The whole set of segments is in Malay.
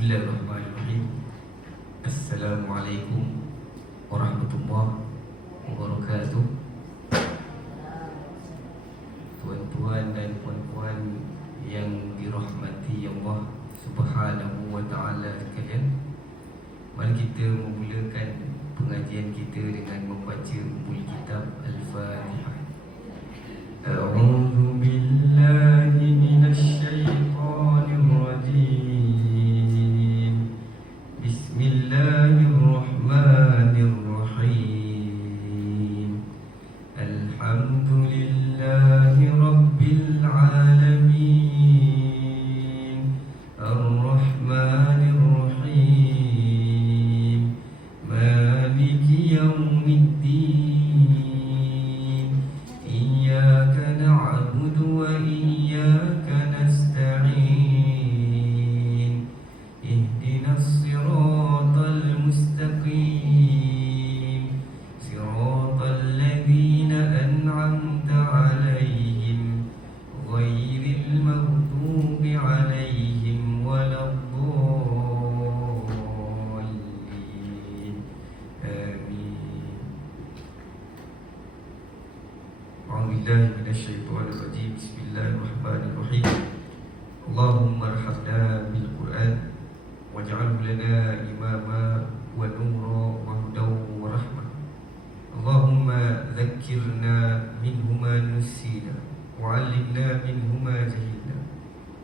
Bismillahirrahmanirrahim. Assalamualaikum warahmatullahi wabarakatuh. Tuan-tuan dan puan-puan yang dirahmati Allah Subhanahu wa ta'ala sekalian, mari kita memulakan pengajian kita dengan membaca ummul kitab Al-Fatihah. A'udzu billahi minasy syaithanir rajim. Bismillahirrahmanirrahim. Alhamdulillahi rabbil alamin. Ar-Rahmanir Rahim. Maliki yaumiddin. Iyyaka na'budu wa iyyaka nasta'in. Ihdinas siratal mustaqim. Siratal ladzina an'amta 'alaihim ghairil maghdubi 'alaihim waladdallin. Amin. A'udzubillahi minasyaitonir rajim. Bismillahirrahmanirrahim. Allahumma arhamna bil Qur'an waj'alhu lana imama wa nura wa hudaw wa rahmah. Allahumma dzakkirna minhu ma nusina wa 'allimna minhu ma jahilna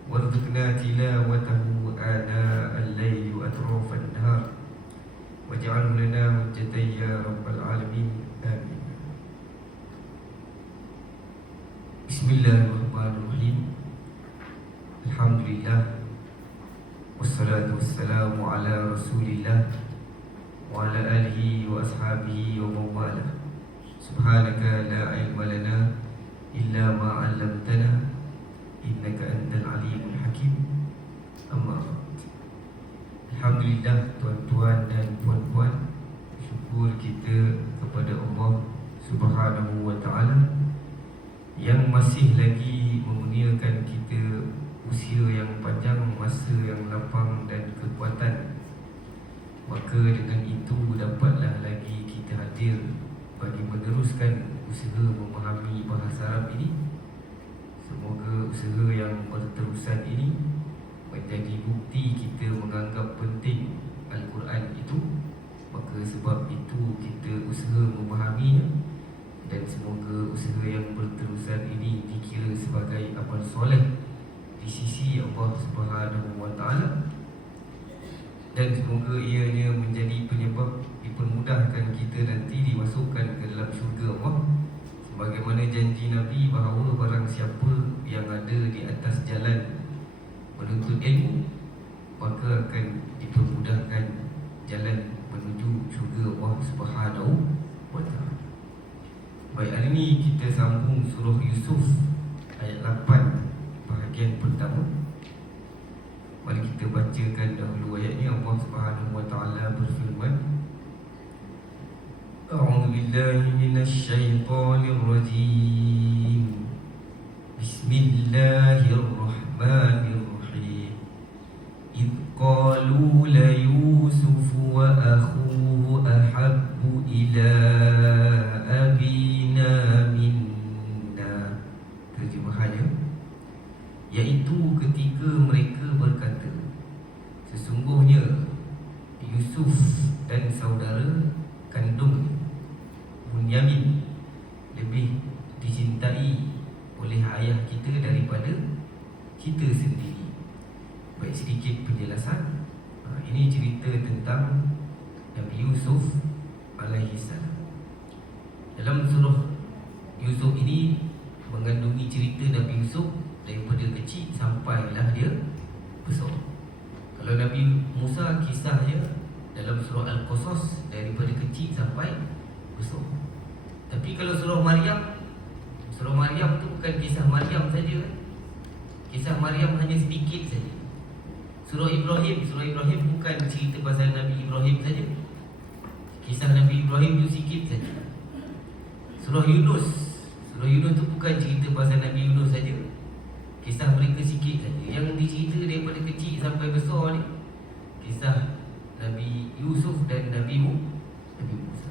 warzuqna tilawatahu ana al-layli wa atrafan nahar waj'alhu lana hujjatan ya rabbal alamin. Amin. Bismillahirrahmanirrahim. Alhamdulillah, wassalatu wassalamu ala rasulillah wa ala alihi wa ashabihi wa mawalah. Subhanaka la ilma lana illa ma 'allamtana innaka antal alimul hakim. Amma ba'd. Alhamdulillah, tuan-tuan dan puan-puan, syukur kita kepada Allah Subhanahu wa ta'ala yang masih lagi memurniakan kita usia yang panjang, masa yang lapang dan kekuatan. Maka dengan itu dapatlah lagi kita hadir bagi meneruskan usaha memahami bahasa Arab ini. Semoga usaha yang berterusan ini menjadi bukti kita menganggap penting Al-Quran itu. Maka sebab itu kita usaha memahaminya, dan semoga usaha yang berterusan ini dikira sebagai amal soleh di sisi Allah Subhanahu wa ta'ala, dan semoga ianya menjadi penyebab dipermudahkan kita nanti dimasukkan ke dalam syurga Allah, sebagaimana janji Nabi bahawa barang siapa yang ada di atas jalan menuntut ilmu, maka akan dipermudahkan jalan menuju syurga Allah Subhanahu wa ta'ala. Baik, hari ini kita sambung surah Yusuf ayat 8 bahagian pertama. Mari kita bacakan dahulu ayatnya. Allah Subhanahu wa ta'ala berfirman, A'udzu billahi minasy syaithanir rajim. Bismillahirrahmanirrahim. Idh qalu la Yusuf wa akhuhu ahabbu ila abina minna. Terjemahannya, iaitu ketika mereka berkata, sesungguhnya Yusuf dan saudara kandung Bunyamin lebih dicintai oleh ayah kita daripada kita sendiri. Baik, sedikit penjelasan. Ini cerita tentang Nabi Yusuf alaihissalam. Dalam surah Yusuf ini mengandungi cerita Nabi Yusuf daripada kecil sampailah dia besar. Kalau Nabi Musa, kisahnya dalam surah Al-Qasas daripada kecil sampai besar. Tapi kalau surah Maryam tu bukan kisah Maryam saja. Kisah Maryam hanya sedikit saja. Surah Ibrahim bukan cerita pasal Nabi Ibrahim saja. Kisah Nabi Ibrahim tu sikit saja. Surah Yunus tu bukan cerita pasal Nabi Yunus saja. Kisah mereka sikit saja. Yang dicerita daripada kecil sampai besar ni Yusuf dan Nabi Musa.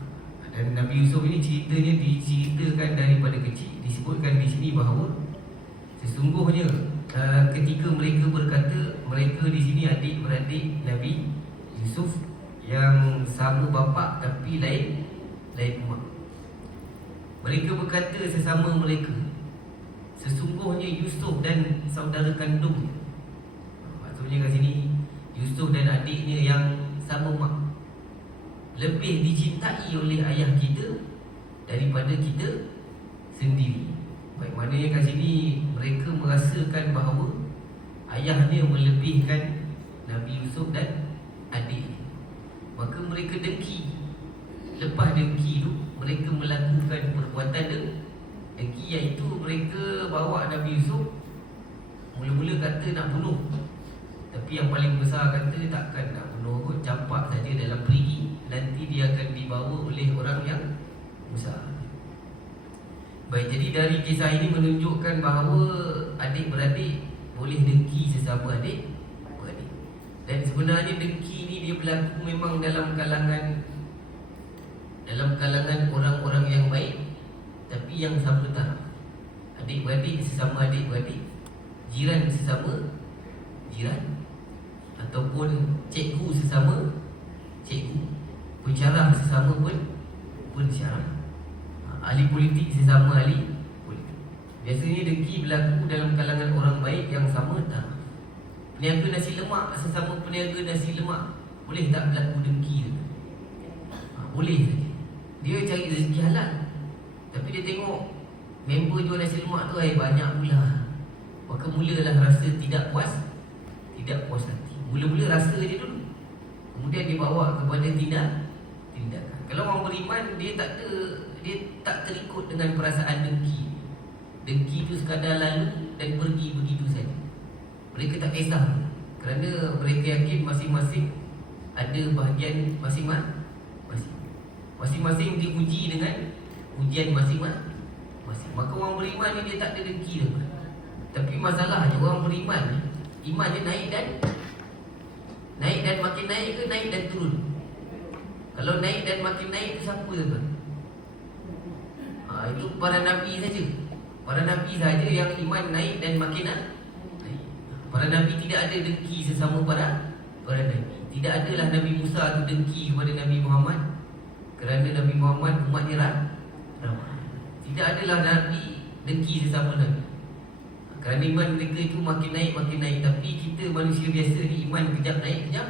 Dan Nabi Yusuf ini ceritanya diceritakan daripada kecil. Disebutkan di sini bahawa sesungguhnya ketika mereka berkata, mereka di sini adik-beradik Nabi Yusuf yang sama bapa tapi lain mak. Mereka berkata sesama mereka, sesungguhnya Yusuf dan saudara kandungnya. Maksudnya kat sini Yusuf dan adiknya yang sama mak lebih dicintai oleh ayah kita daripada kita sendiri. Baik, maknanya kat sini mereka merasakan bahawa ayahnya melebihkan Nabi Yusuf dan adiknya. Maka mereka dengki. Lepas dengki tu, mereka melakukan perbuatan dengki, iaitu mereka bawa Nabi Yusuf. Mula-mula kata nak bunuh, tapi yang paling besar kata takkan nak bunuh kot, campak saja dalam perigi, nanti dia akan dibawa oleh orang yang besar. Baik, jadi dari kisah ini menunjukkan bahawa adik-beradik boleh dengki sesama adik-beradik. Dan sebenarnya dengki ni dia berlaku memang dalam kalangan orang-orang yang baik, tapi yang sama taraf. Adik-beradik sesama adik-beradik, jiran sesama jiran, ataupun cikgu sesama cikgu, pensyarah sesama pensyarah, ahli politik sesama ahli politik. Biasanya dengki berlaku dalam kalangan orang baik yang sama taraf. Peniaga nasi lemak sesama peniaga nasi lemak, boleh tak berlaku dengki? Boleh saja. Dia cari rezeki halal, tapi dia tengok member jual nasi lemak tu banyak pula, maka mulalah rasa tidak puas hati. Mula-mula rasa je dulu, kemudian dia bawa kepada tindakan. Kalau orang beriman, dia tak terikut dengan perasaan dengki. Dengki itu sekadar lalu dan pergi begitu saja. Mereka tak kisah, kerana mereka yakin masing-masing ada bahagian masing-masing diuji dengan ujian masing-masing. Maka orang beriman ni dia tak ada dengki tu. Tapi masalahnya orang beriman ni, iman dia naik dan makin naik ke naik dan turun? Kalau naik dan makin naik tu siapa tu? Itu para nabi saja. Para nabi saja yang iman naik dan makin naik. Para nabi tidak ada dengki sesama para nabi. Tidak adalah Nabi Musa tu dengki kepada Nabi Muhammad kerana Nabi Muhammad umatnya ramai. Tidak adalah nabi dengki sesama nabi kerana iman mereka itu makin naik. Tapi kita manusia biasa ni, iman kejap naik kejap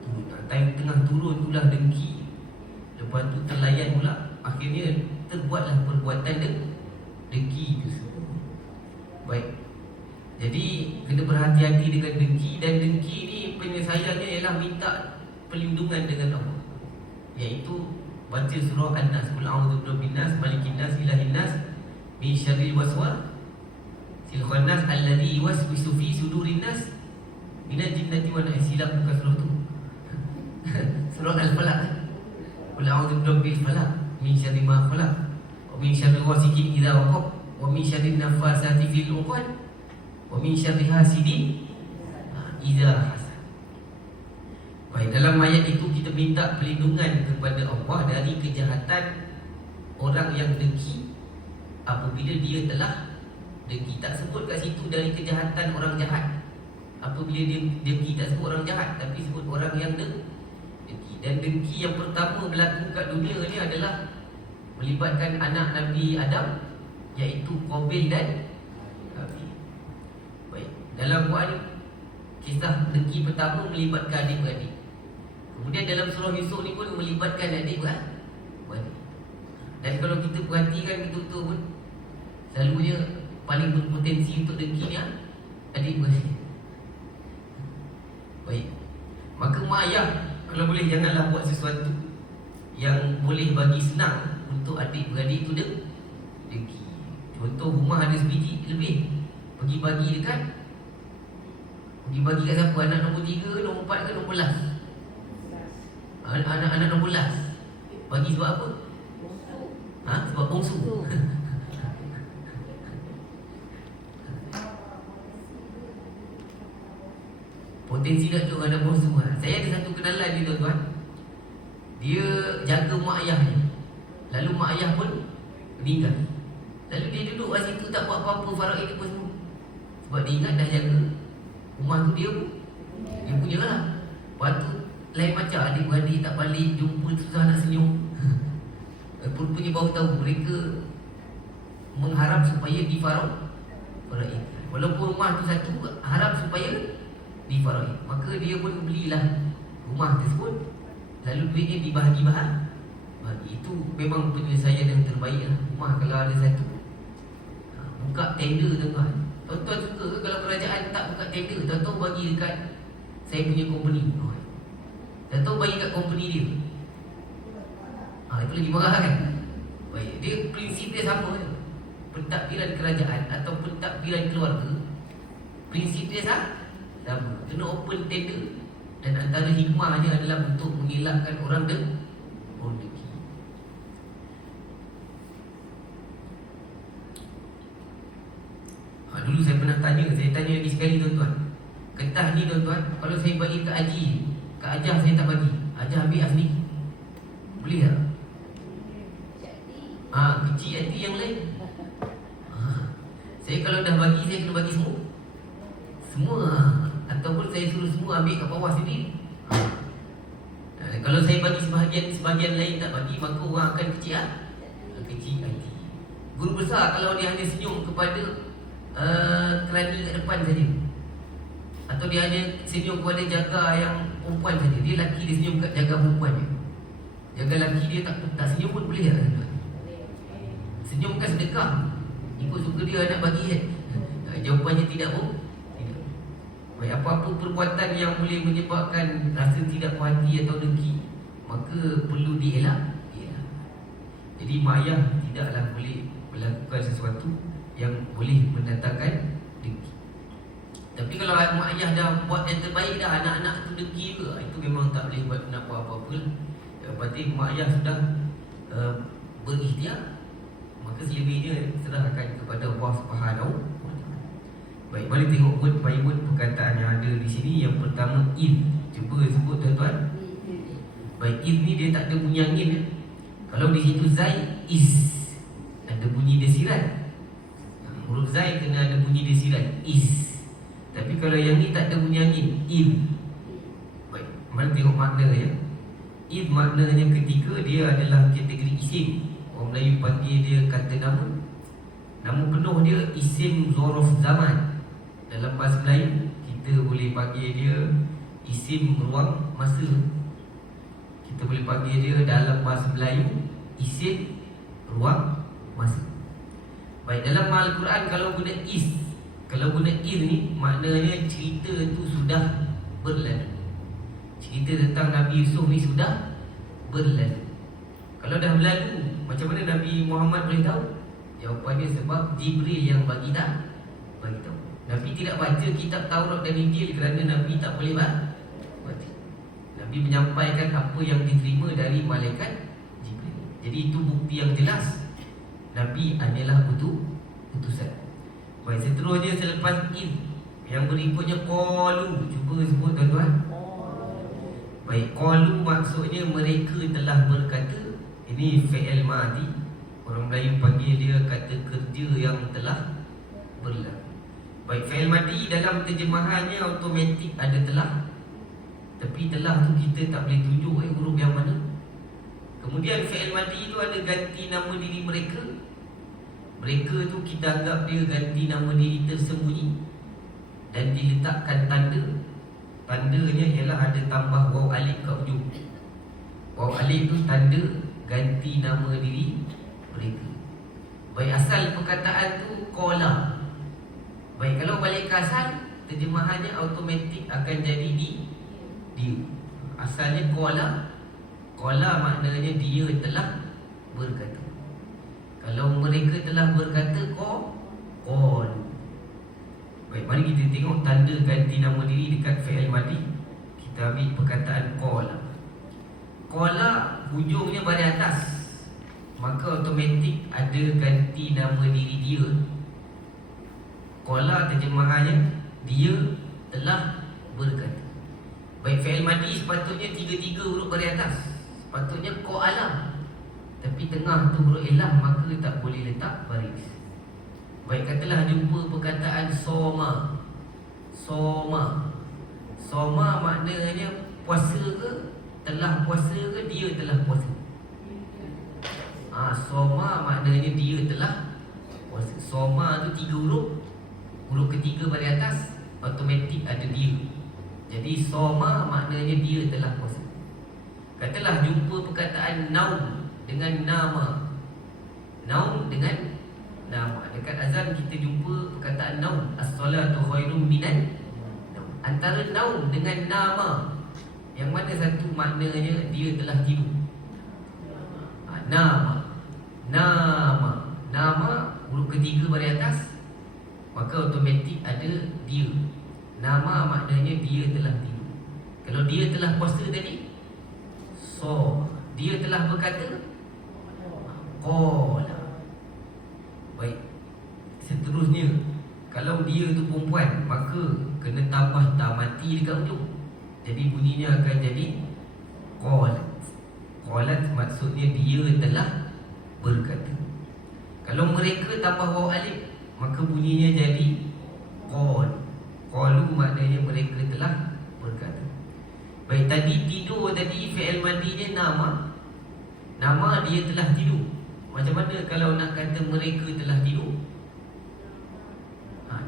turun. Time tengah turun itulah dengki. Lepas tu terlayan pula, akhirnya terbuatlah perbuatan dengki itu semua. Baik, jadi kena berhati-hati dengan dengki. Dan dengki ni penyelesaiannya ialah minta perlindungan dengan Allah, iaitu baca surah An-Nas, qul a'udzu birabbin nas, malikin nas, ilahin nas, min syarril waswasil khannas alladzi yuwaswisu fi sudurin nas minal jinnati wan nas. Silap bukan surah tu. Surah Al-Falaq. Qul a'udzu birabbil falaq min syarri ma khalaq wa min syarri ghasiqin idza waqab wa min syarri naffasati fil 'uqad wa min syarri hasidin idza hasad. Baik, dalam ayat itu kita minta perlindungan kepada Allah dari kejahatan orang yang dengki apabila dia telah dengki. Tak sebut kat situ dari kejahatan orang jahat. Apabila dia dengki, tak sebut orang jahat, tapi sebut orang yang dengki. Dan dengki yang pertama berlaku kat dunia ni adalah melibatkan anak Nabi Adam, iaitu Qabil dan Habil. Baik, dalam Quran kisah dengki pertama melibatkan adik-beradik. Kemudian dalam surah Yusuf ni pun melibatkan adik-beradik. Dan kalau kita perhatikan betul-betul pun, selalunya paling berpotensi untuk dengki ni adik-beradik. Baik, maka mak ayah kalau boleh janganlah buat sesuatu yang boleh bagi senang untuk adik-beradik tu dengki. Contoh, rumah ada sebiji lebih, pergi bagi kat siapa? Anak nombor 3, nombor 4 ke nombor 11? Anak nombor 11. Bagi sebab apa? Sebab bongsu. Potensi nak duduk dengan anak bongsu. Saya ada satu kenalan ni tuan-tuan, Dia jaga mak ayahnya. Lalu mak ayah pun meninggal. Lalu dia duduk kat situ tak buat apa-apa, faraid apa semua. Sebab dia ingat dah jaga rumah tu dia punya lah. Lepas tu lain macam adik-beradik tak balik, jumpa susah nak senyum. Rupanya baru tahu mereka mengharap supaya faraid. Walaupun rumah tu satu, harap supaya faraid. Maka dia pun belilah rumah tersebut. Lalu duitnya dibahagi-bahagi. Itu memang penyelesaian yang terbaik lah. Rumah kalau ada satu, buka tender tuan-tuan. Tuan-tuan suka ke kalau kerajaan tak buka tender? Tuan-tuan bagi dekat saya punya company. Tuan-tuan bagi kat company dia. Itu lagi marah kan? Baik, dia prinsip dia sama je. Pentadbiran kerajaan atau pentadbiran keluarga, prinsip dia sama. Kena open tender. Dan antara hikmahnya adalah untuk mengelakkan orang dengki. Dulu saya pernah tanya lagi sekali tuan-tuan. Ketah ni tuan-tuan, kalau saya bagi ke Haji, ke Ajah saya tak bagi, Ajah ambil asli, boleh tak? Kecil hati yang lain. Saya kalau dah bagi, saya kena bagi semua. Ataupun saya suruh semua ambil kat bawah sendiri. Kalau saya bagi sebahagian lain tak bagi, maka orang akan kecil hati. Guru besar kalau dia hanya senyum kepada kerani kat depan saja, atau dia hanya senyum kepada jaga yang perempuan saja, dia lelaki dia senyum kat jaga perempuan je, jaga lelaki dia tak senyum pun boleh tak? Senyum kan sedekah, ikut suka dia nak bagi kan? Jawapannya tidak pun. Baik, apa-apa perbuatan yang boleh menyebabkan rasa tidak puas hati atau dengki, maka perlu dielak. Jadi mak ayah tidaklah boleh melakukan sesuatu yang boleh mendatangkan dengki. Tapi kalau mak ayah dah buat yang terbaik dah, anak-anak tu dengki ke, itu memang tak boleh nak buat apa-apa. Yang penting mak ayah sudah berikhtiar, maka selebihnya serahkan kepada Allah Subhanahu. Baik, mari tengok word perkataan yang ada di sini. Yang pertama, id. Cuba sebut tuan-tuan. Baik, id ni dia tak ada bunyi angin. Kalau di situ zai, is, ada bunyi desiran. Huruf zai kena ada bunyi desiran, is. Tapi kalau yang ni tak ada bunyi angin, id. Baik, mari tengok makna ya. Id maknanya ketika dia adalah kategori isim. Orang Melayu panggil dia kata nama. Nama penuh dia isim zorof zaman. Dalam bahasa Melayu kita boleh panggil dia isim ruang masa. Kita boleh panggil dia dalam bahasa Melayu isim ruang masa. Baik, dalam Al-Quran kalau guna is, kalau guna ir ni, maknanya cerita tu sudah berlalu. Cerita tentang Nabi Yusuf ni sudah berlalu. Kalau dah berlalu, macam mana Nabi Muhammad boleh tahu? Jawapannya sebab Jibril yang bagi tahu. Nabi tidak baca kitab Taurat dan Injil kerana Nabi tak boleh baca. Nabi menyampaikan apa yang diterima dari malaikat Jibril. Jadi itu bukti yang jelas Nabi hanyalah utusan. Baik, seterusnya selepas id, yang berikutnya qalu. Cuba sebut tuan-tuan. Baik, qalu maksudnya mereka telah berkata. Ini fi'il madhi. Orang Melayu panggil dia kata kerja yang telah berlaku. Baik, fi'il madhi dalam terjemahannya automatik ada telah. Tapi telah tu kita tak boleh tunjuk huruf yang mana. Kemudian fi'il madhi tu ada ganti nama diri mereka. Mereka tu kita anggap dia ganti nama diri tersembunyi dan diletakkan tanda. Tandanya ialah ada tambah waw alif kat ujung. Waw alif tu tanda ganti nama diri mereka. Baik, asal perkataan tu qala. Baik, kalau balik ke asal, terjemahannya automatik akan jadi dia. Asalnya qala. Qala maknanya dia telah berkata. Kalau mereka telah berkata, qalu. Baik, mari kita tengok tanda ganti nama diri dekat fi'il madhi. Kita ambil perkataan qala. Qala hujungnya baris atas, maka automatik ada ganti nama diri dia. Qala terjemahannya dia telah berkata. Baik, fi'il madhi sepatutnya 3 huruf baris atas. Patutnya qala, tapi tengah tu huruf ilah, maka tak boleh letak baris. Baik, katalah jumpa perkataan soma. Soma maknanya puasa ke, telah puasa ke, dia telah puasa. Soma maknanya dia telah puasa. Soma tu 3 huruf. Huruf ketiga balik atas, automatik ada dia. Jadi soma maknanya dia telah puasa. Katalah jumpa perkataan naum dengan nama. Naum dengan nama. Dekat azan kita jumpa perkataan naum, as-salatu khairum minan naum. Antara naum dengan nama, yang mana satu maknanya dia telah tidur? Nama huruf ketiga balik atas, maka automatik ada dia. Nama maknanya dia telah tidur. Kalau dia telah puasa tadi, dia telah berkata qala. Baik, seterusnya, kalau dia tu perempuan, maka kena tambah ta mati dekat ujung. Jadi bunyinya akan jadi qalat. Qalat maksudnya dia telah berkata. Kalau mereka tambah waw alif, maka bunyinya jadi qal. Qalu maknanya mereka telah berkata. Baik, tadi tidur tadi fi'il madinya nama. Nama dia telah tidur. Macam mana kalau nak kata mereka telah tidur?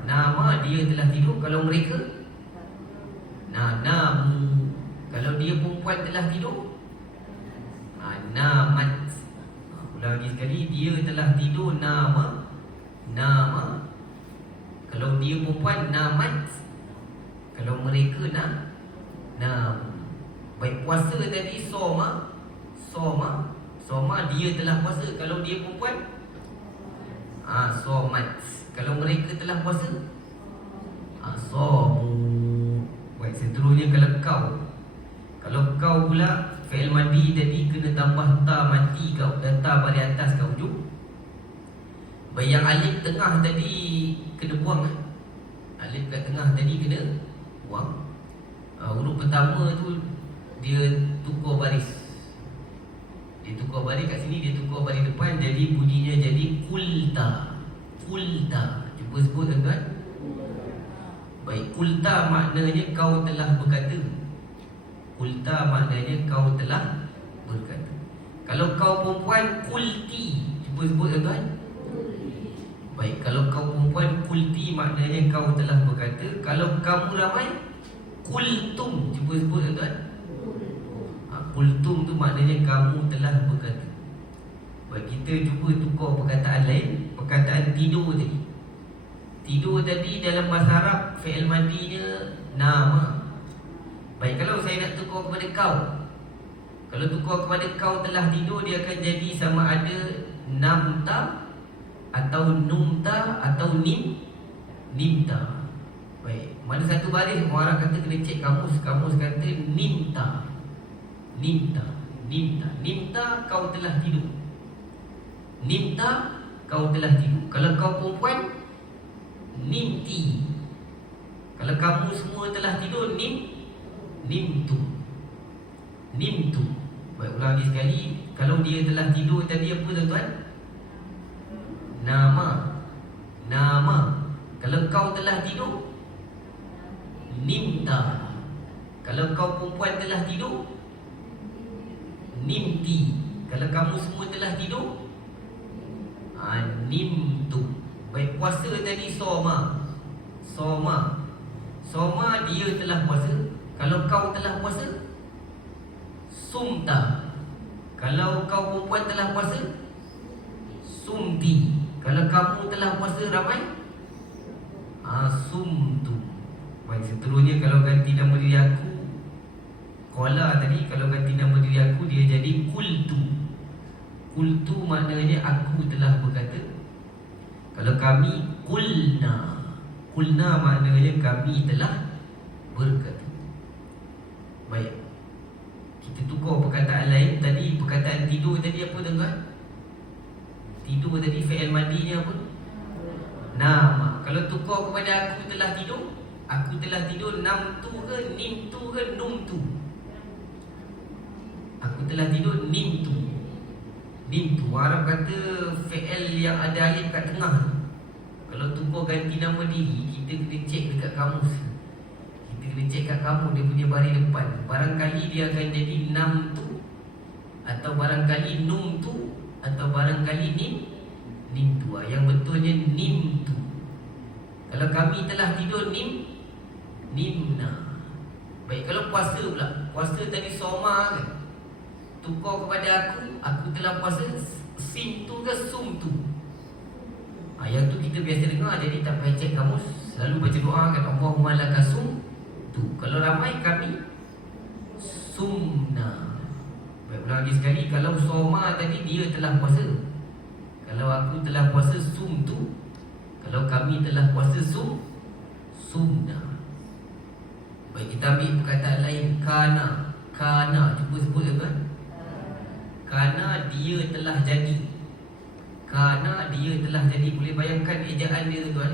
Nama dia telah tidur. Kalau mereka, namu. Kalau dia perempuan telah tidur, namat. Ulang lagi sekali, dia telah tidur, nama. Kalau dia perempuan, namat. Kalau mereka, nam. Baik, puasa tadi soma. Dia telah puasa. Kalau dia perempuan, somat. Kalau mereka telah puasa, somu. Baik, seterusnya kalau kau pula fi'il madi tadi kena tambah ta mati kau, dan ta balik atas kat ujung. Baik, yang alif tengah tadi kena buang. Alif kat tengah tadi kena buang. Huruf pertama tu dia tukar baris. Dia tukar baris kat sini, dia tukar baris depan, jadi bunyinya jadi kulta. Cuba sebut tuan-tuan. Baik, kulta maknanya kau telah berkata. Kulta maknanya kau telah berkata. Kalau kau perempuan, kulti. Cuba sebut tuan-tuan. Baik, kalau kau perempuan, kulti maknanya kau telah berkata. Kalau kamu ramai, kultum. Cuba sebut tuan-tuan. Kultum tu maknanya kamu telah berkata. Baik, kita cuba tukar perkataan lain. Perkataan tidur tadi. Tidur tadi dalam bahasa Arab fi'il madinya nama. Baik, kalau saya nak tukar kepada kau, kalau tukar kepada kau telah tidur, dia akan jadi sama ada namta atau numta atau nimta. Baik, mana satu baris orang Arab kata kena cek kamus. Kamus kata nimta. Nimta kau telah tidur. Nimta kau telah tidur. Kalau kau perempuan, nimti. Kalau kamu semua telah tidur, nimtu. Baik, ulang lagi sekali. Kalau dia telah tidur tadi apa tuan-tuan? Nama. Kalau kau telah tidur, nimta. Kalau kau perempuan telah tidur, nimti. Kalau kamu semua telah tidur, nimtu. Baik, puasa tadi soma. Dia telah puasa. Kalau kau telah puasa, sumta. Kalau kau perempuan telah puasa, sumti. Kalau kamu telah puasa ramai, sumtu. Baik, seterusnya kalau ganti nama diri aku, qala tadi, kalau ganti nama diri aku, dia jadi kultu. Kultu maknanya aku telah berkata. Kalau kami, Qulna maknanya kami telah berkata. Baik, kita tukar perkataan lain. Tadi perkataan tidur tadi apa tuan-tuan? Tidur tadi fi'il madinya apa? Nama. Kalau tukar kepada aku telah tidur, namtu ke, nimtu ke, numtu? Aku telah tidur, nimtu. Nimtu, Arab kata fi'il yang ada alif kat tengah tu. Kalau tukar ganti nama diri, kita kena cek dekat kamus. Kita kena cek kat kamu dia punya baris depan. Barangkali dia akan jadi namtu, atau barangkali numtu, atau barangkali nimtu. Yang betulnya nimtu. Kalau kami telah tidur, nimna. Baik, kalau puasa pula, puasa tadi soma kan, tukar kepada aku telah puasa, simtu ke sumtu. Yang tu kita biasa dengar, jadi tak payah cek kamus. Selalu baca doa kan, Allahumma laka sumtu. Kalau ramai kami sumna. Baik, ulang lagi sekali. Kalau soma tadi dia telah puasa, kalau aku telah puasa sumtu. Kalau kami telah puasa sumna. Baik, kita ambil perkataan lain. Kana, cuba sebut tuan. Kana dia telah jadi. Kana dia telah jadi. Boleh bayangkan ejaan dia tuan.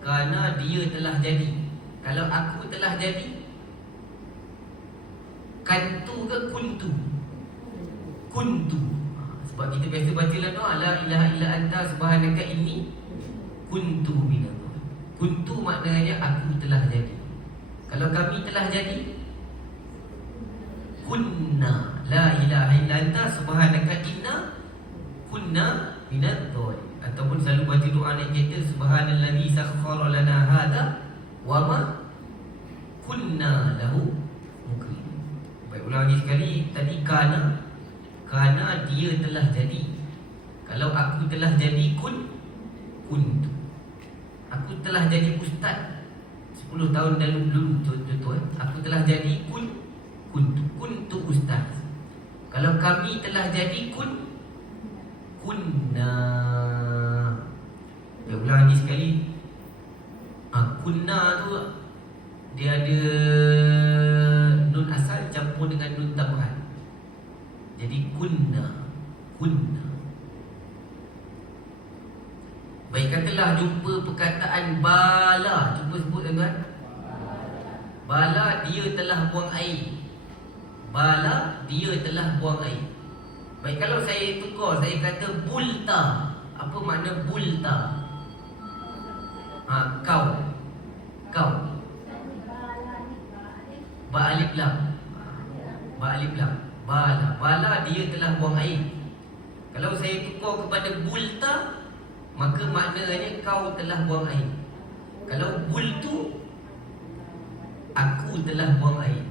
Kana dia telah jadi. Kalau aku telah jadi, kantu ke kuntu? Kuntu. Sebab kita biasa baca lah doa, la ilaha illa anta subhanaka inni kuntu minadh. Kuntu maknanya aku telah jadi. Kalau kami telah jadi, kunna, la ilaha illa anta subhanaka inna kunna minadh. Ataupun selalu baca doa naik kereta, subhanallazi sakhkhara lana hadha wa ma kunna lahu muqrinin. Baik, ulang lagi sekali. Tadi Kana dia telah jadi. Kalau aku telah jadi, kuntu. Aku telah jadi ustaz 10 tahun dulu tuan. Aku telah jadi kuntu ustaz. Kalau kami telah jadi kunna. Ya, ulang lagi sekali. Kunna tu dia ada nun asal campur dengan nun tambahan. Jadi kunna. Baik, katalah jumpa perkataan bala. Cuba sebut tuan. Bala dia telah buang air. Bala dia telah buang air. Baik, kalau saya tukar, saya kata bulta. Apa makna bulta? Kau. Ba alif lam. Bala dia telah buang air. Kalau saya tukar kepada bulta, maka maknanya kau telah buang air. Kalau bultu, aku telah buang air.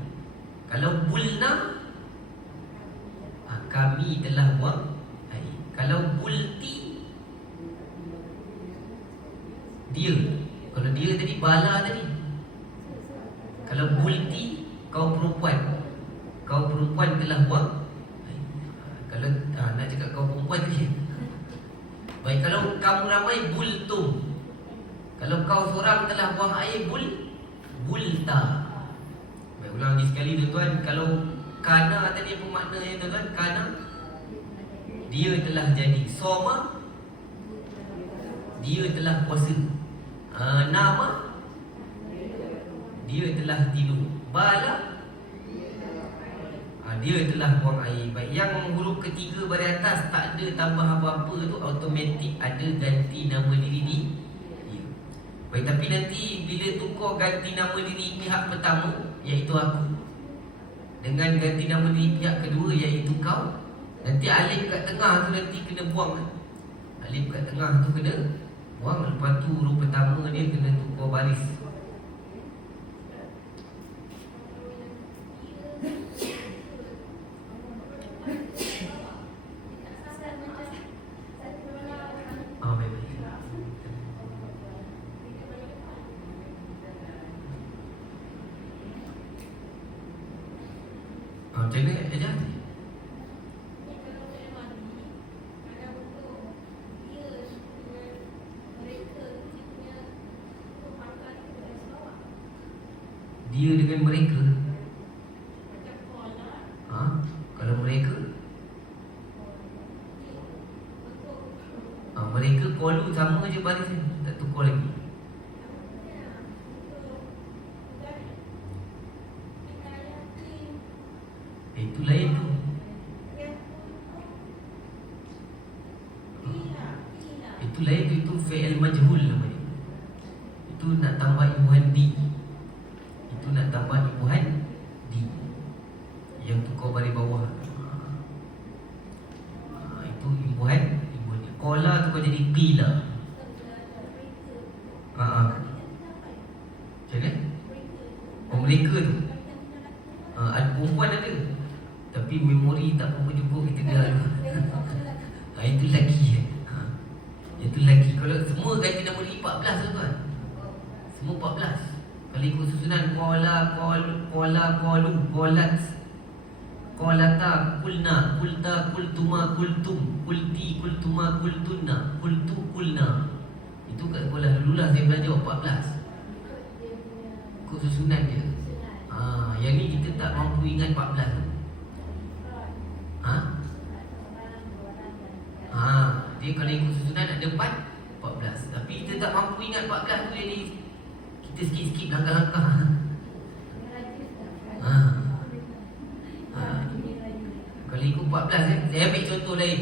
Kalau bulna, kami telah buang air. Kalau bulti, dia. Kalau dia tadi bala tadi. Kalau bulti, kau perempuan telah buang air. Kalau nak cakap kau perempuan tadi. Baik, kalau kamu ramai, bultum. Kalau kau seorang telah buang air, bulta. Baik, ulang lagi sekali tuan-tuan. Kalau kana tadi apa maknanya tuan-tuan? Kana dia telah jadi. Soma dia telah puasa. Nama dia telah tidur. Bala dia telah buang air. Baik, yang huruf ketiga baris atas tak ada tambah apa-apa tu, automatik ada ganti nama diri ni. Baik, tapi nanti bila tukar ganti nama diri pihak pertama, iaitu aku, dengan ganti nama diri pihak kedua, iaitu kau, nanti alif kat tengah tu nanti kena buang. Alif kat tengah tu kena buang. Lepas tu huruf pertama dia kena tukar baris. Macam mana ajar? Dia dengan mereka. Kalau mereka, mereka qalu sama je baris ni, tak tukar lagi. Itu lain tu, itu fi'il majhul namanya. Itu nak tambah imbuhan di. Itu nak tambah imbuhan di. Yang tu kau baris bawah. Itu imbuhan di. Qala tu kau jadi qila. Macam mana? Oh, mereka tu. Ada perempuan ada. Tapi memori tak apa cukup kita dah. Itu lelaki. Itu lelaki. Kalau semua ganti nama dia 14 tu tuan. Semua 14. Kalau ikut susunan qala, qalu, qalat, qalata, qulna, qulta, qultuma, qultum, qulti, qultuma, qultunna, qultu, qulna. Itu kat sekolah dulu lah saya belajar 14. Ikut susunan dia. Yang ni kita tak mampu ingat 14 tu. Dia kalau ikut susunan ada 14. Tapi kita tak mampu ingat 14 tu, jadi kita skip-skip langkah-langkah. Kalau ikut 14 saya ambil contoh lain.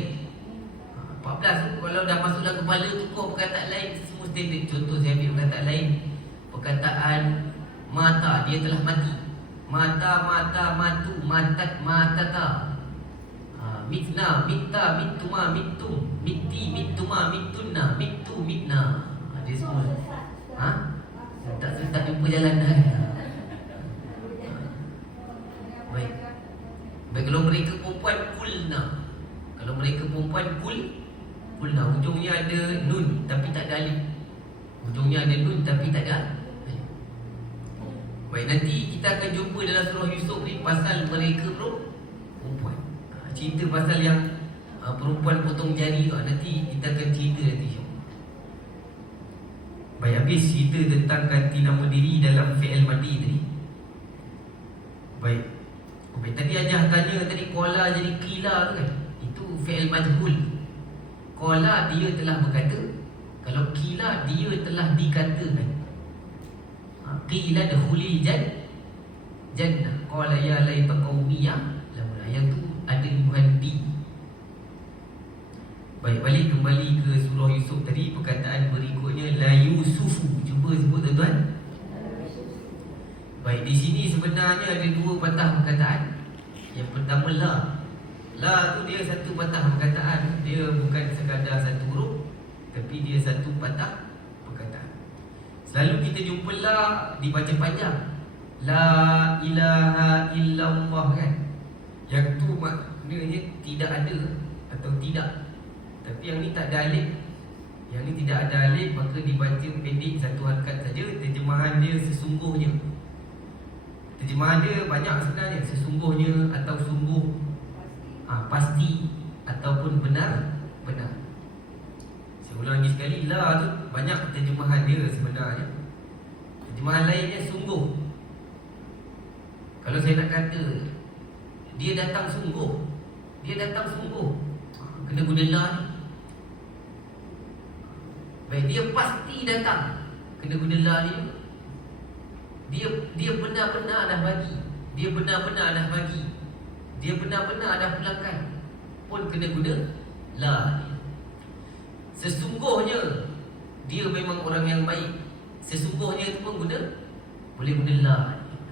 14 tu kalau dah masuk dalam kepala tu kau perkataan lain semua standard. Contoh saya ambil perkataan lain. Perkataan mata, dia telah mati. Mata, matu, matat, matata. Mitna, mitta, mittuma, mittum, mitti, mittuma, mittunna, mittu, mitna. Dia semua. Tak jumpa jalan dah. Baik. Kalau mereka perempuan, kulna. Kalau mereka perempuan, kulna. Ujungnya ada nun tapi tak ada alif. Ujungnya ada nun tapi tak ada alif. Baik, nanti kita akan jumpa dalam surah Yusuf ni pasal mereka perempuan. Cerita pasal yang perempuan potong jari tu, nanti kita akan cerita nanti. Baik, habis cerita tentang ganti nama diri dalam fi'il madi tadi. Baik. Tadi Ajah tanya tadi qala jadi qila tu kan. Itu fi'il majhul. Qala dia telah berkata, kalau qila dia telah dikatakan. Qila dukhuli jannah. Qala ya laita qaumi ya'lamun. Yang tu ada imbuhan di. Baik, balik kembali ke surah Yusuf tadi. Perkataan berikutnya la yusufu. Cuba sebut tuan-tuan. Baik, di sini sebenarnya ada dua patah perkataan. Yang pertama la. La tu dia satu patah perkataan. Dia bukan sekadar satu huruf, tapi dia satu patah perkataan. Selalu kita jumpa la dibaca panjang. La ilaha illallah kan. Yang tu maknanya tidak ada atau tidak. Tapi yang ni tak ada alif. Yang ni tidak ada alif, maka dibaca pendek satu harakat saja. Terjemahan dia sesungguhnya. Terjemahan dia banyak sebenarnya. Sesungguhnya atau sungguh, pasti ataupun benar. Saya ulang lagi sekali, la tu banyak terjemahan dia sebenarnya. Terjemahan lainnya sungguh. Kalau saya nak kata dia datang sungguh, kena guna la ni. Baik, dia pasti datang, kena guna la ni. Dia benar-benar dah bagi. Dia benar-benar dah pulangkan, pun kena guna la ni. Sesungguhnya dia memang orang yang baik. Sesungguhnya itu pun boleh guna la.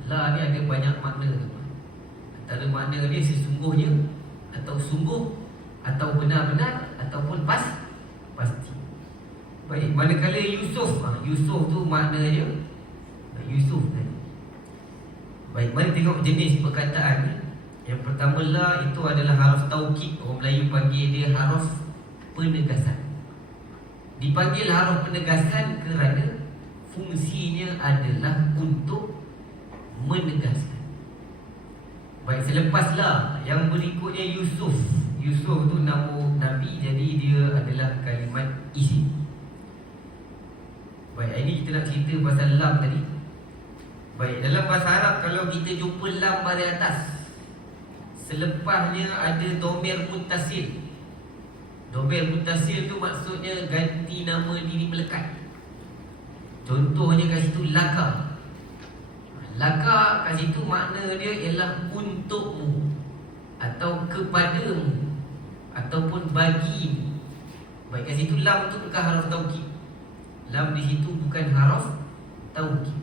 La ni ada banyak makna. Antara makna dia sesungguhnya, atau sungguh, atau benar-benar, ataupun pasti. Baik, manakala Yusuf, Yusuf tu maknanya Yusuf tadi. Baik, mari tengok jenis perkataan ni. Yang pertama la itu adalah haraf taukid. Orang Melayu panggil dia haraf penegasan. Dipanggil haraf penegasan kerana fungsinya adalah untuk menegaskan. Baik, selepas la yang berikutnya Yusuf. Yusuf tu nama Nabi, jadi dia adalah kalimat isim. Baik, ini kita nak cerita pasal lam tadi. Baik, dalam bahasa Arab kalau kita jumpa lam baris atas, selepasnya ada domir muttasil. Domir muttasil tu maksudnya ganti nama diri melekat. Contohnya kat situ laka. Laka kat situ makna dia ialah untukmu, atau kepadamu, ataupun bagimu. Baik, kat situ lam tu bukan haruf taukid. Lam di situ bukan haruf taukid.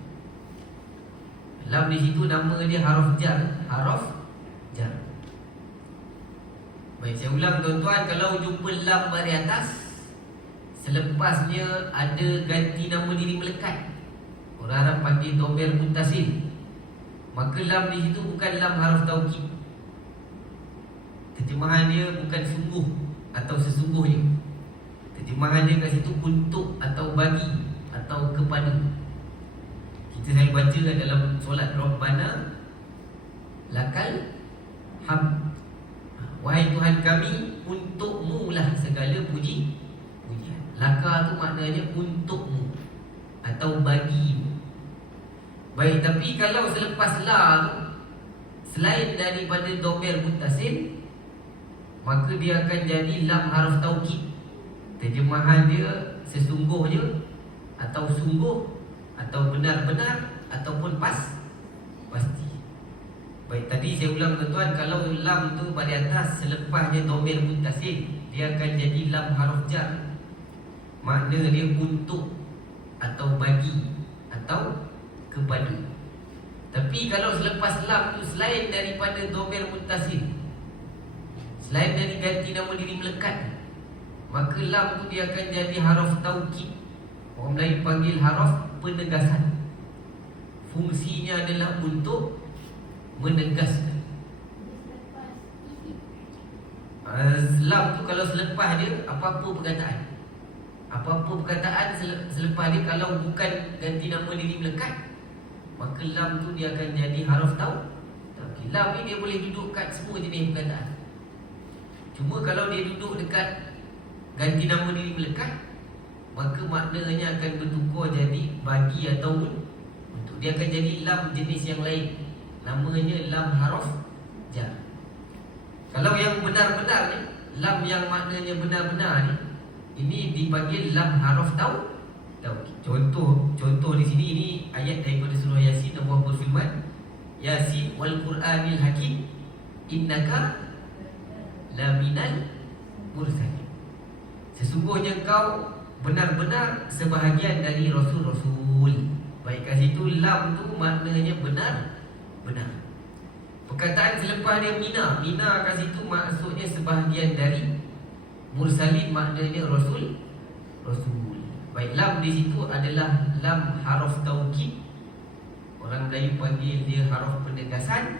Lam di situ nama dia haruf jar. Haruf jar. Baik, saya ulang tuan-tuan, kalau jumpa lam di atas, selepasnya ada ganti nama diri melekat. Orang Arab panggil dhamir muttasil. Maka lam di situ bukan lam haruf taukid. Terjemahan dia bukan sungguh atau sesungguhnya. Terjemahan dia kat situ untuk atau bagi atau kepada. Kita selalu baca dalam solat Rabbana lakal hamd. Wahai Tuhan kami, untukmu lah segala pujian. Laka tu maknanya untukmu atau bagimu. Baik, tapi kalau selepas la tu, selain daripada dhamir muttasil, maka dia akan jadi lam haruf taukid. Terjemahan dia sesungguhnya atau sungguh atau benar-benar ataupun pasti. Baik, tadi saya ulang tuan-tuan, kalau lam tu pada atas selepasnya dhamir muttasil, dia akan jadi lam haruf jar. Makna dia untuk atau bagi atau kepada. Tapi kalau selepas lam tu selain daripada dhamir muttasil, selain dari ganti nama diri melekat, maka lam tu dia akan jadi haruf taukid. Orang Melayu panggil haruf penegasan. Fungsinya adalah untuk menegaskan. Lam tu kalau selepas dia apa-apa perkataan selepas dia, kalau bukan ganti nama diri melekat, maka lam tu dia akan jadi haruf taukid. Lam ni dia boleh duduk kat semua jenis perkataan. Cuma kalau dia duduk dekat ganti nama diri melekat, maka maknanya akan bertukar jadi bagi ataupun untuk. Dia akan jadi lam jenis yang lain, namanya lam haruf jar. Kalau yang benar-benarnya, lam yang maknanya benar-benar ni, ini dipanggil lam haruf taukid. Contoh di sini, ini ayat daripada surah Yasin. Allah berfirman, Yasin wal Qur'anil Hakim, innaka laminal mursalin. Sesungguhnya kau benar-benar sebahagian dari rasul-rasul. Baik, kat situ lam tu maknanya benar. Perkataan selepas dia mina kat situ maksudnya sebahagian dari. Mursalin maknanya rasul. Baik, lam di situ adalah lam haruf taukid. Orang Melayu panggil dia haruf penegasan.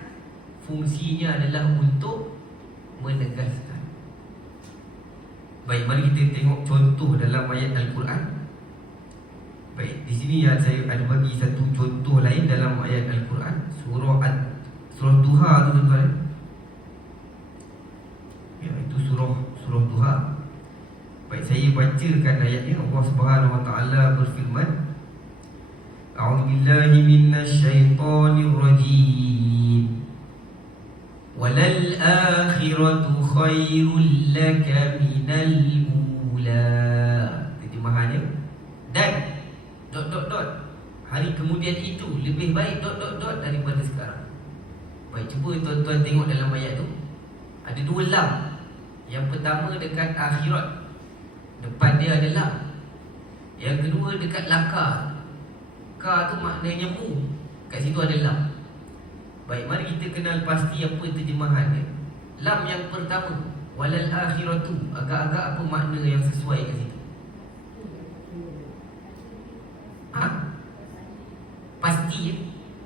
Fungsinya adalah untuk menegaskan. Baik, mari kita tengok contoh dalam ayat Al-Quran. Baik, di sini saya ada bagi satu contoh lain dalam ayat Al-Quran, surah Duha tu tuan-tuan. Ya, itu surah Duha. Baik, saya bacakan ayatnya. Allah Subhanahu Wa Taala berfirman, A'udzubillahi minasyaitonir rajim. Walal akhiratu khairul laka minal ula. Terjemahannya, dan hari kemudian itu lebih baik daripada sekarang. Baik, cuba tuan-tuan tengok dalam ayat tu, ada dua lam. Yang pertama dekat akhirat, depan dia ada lam. Yang kedua dekat laka. Ka tu maknanya mu, kat situ ada lam. Baik, mari kita kenal pasti apa terjemahan dia. Lam yang pertama, walal akhiratu, agak-agak apa makna yang sesuai kat situ? Pasti ya?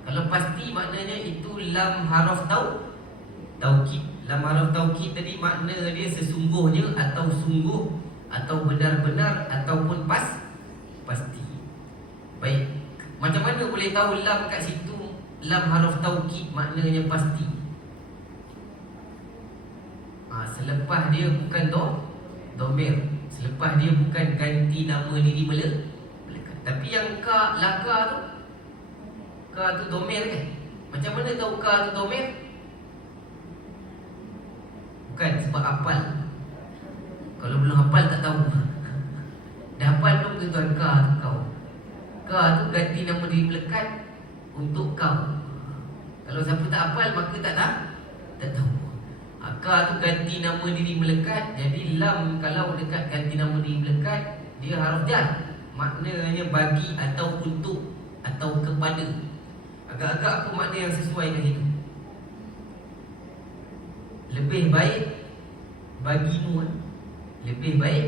Kalau pasti maknanya itu lam haruf taukid. Lam haruf taukid tadi makna dia sesungguhnya atau sungguh atau benar-benar ataupun pasti. Baik, macam mana boleh tahu lam kat situ lam haruf taukid maknanya pasti? Selepas dia bukan dhamir, selepas dia bukan ganti nama diri melekat. Tapi yang laka tu dhamir kan? Macam mana tahu ka tu dhamir? Bukan sebab hafal. Kalau belum hafal tak tahu. Dah hafal belum tuan-tuan ka tu kau. Ka tu ganti nama diri melekat untuk kau. Kalau siapa tak hafal maka tak tahu. Ka tu ganti nama diri melekat. Jadi lam kalau dekat ganti nama diri melekat, dia haruf jar. Maknanya bagi atau untuk atau kepada. Agak-agak apa makna yang sesuai dengan itu? Lebih baik bagimu. Lebih baik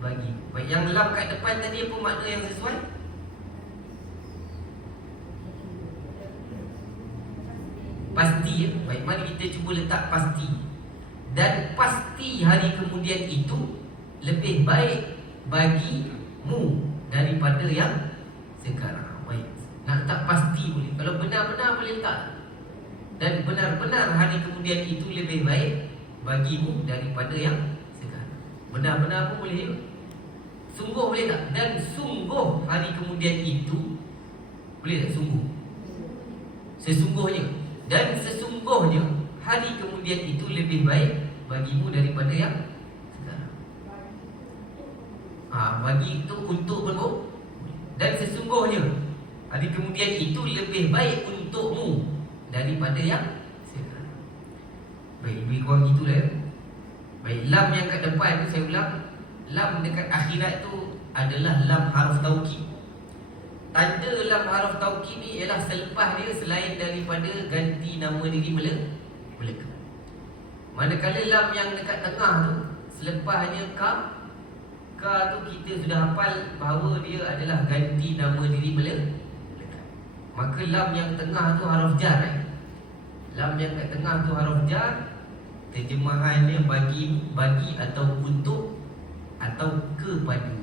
bagi. Yang lam kat depan tadi apa makna yang sesuai? Pasti ya. Baik, mari kita cuba letak pasti. Dan pasti hari kemudian itu lebih baik bagimu daripada yang sekarang. Baik, nak letak pasti boleh. Kalau benar-benar boleh letak. Dan benar-benar hari kemudian itu lebih baik bagimu daripada yang sekarang. Benar-benar pun boleh juga. Sungguh boleh tak? Dan sungguh hari kemudian itu boleh tak? Sungguh. Sesungguhnya. Dan sesungguhnya hari kemudian itu lebih baik bagimu daripada yang sekarang. Bagi itu untuk pun. Dan sesungguhnya hari kemudian itu lebih baik untukmu daripada yang sekarang. Baik, lebih kurang gitulah ya. Baik, lam yang kat depan tu saya ulang. Lam dekat akhirat tu adalah lam haruf taukid. Tanda lam haruf taukid ni ialah selepas dia selain daripada ganti nama diri melekat. Manakala lam yang dekat tengah tu selepasnya ka tu kita sudah hafal bahawa dia adalah ganti nama diri melekat. Maka lam yang tengah tu haruf jar. Lam yang kat tengah tu haruf jar. Terjemahannya bagi atau untuk atau kepada.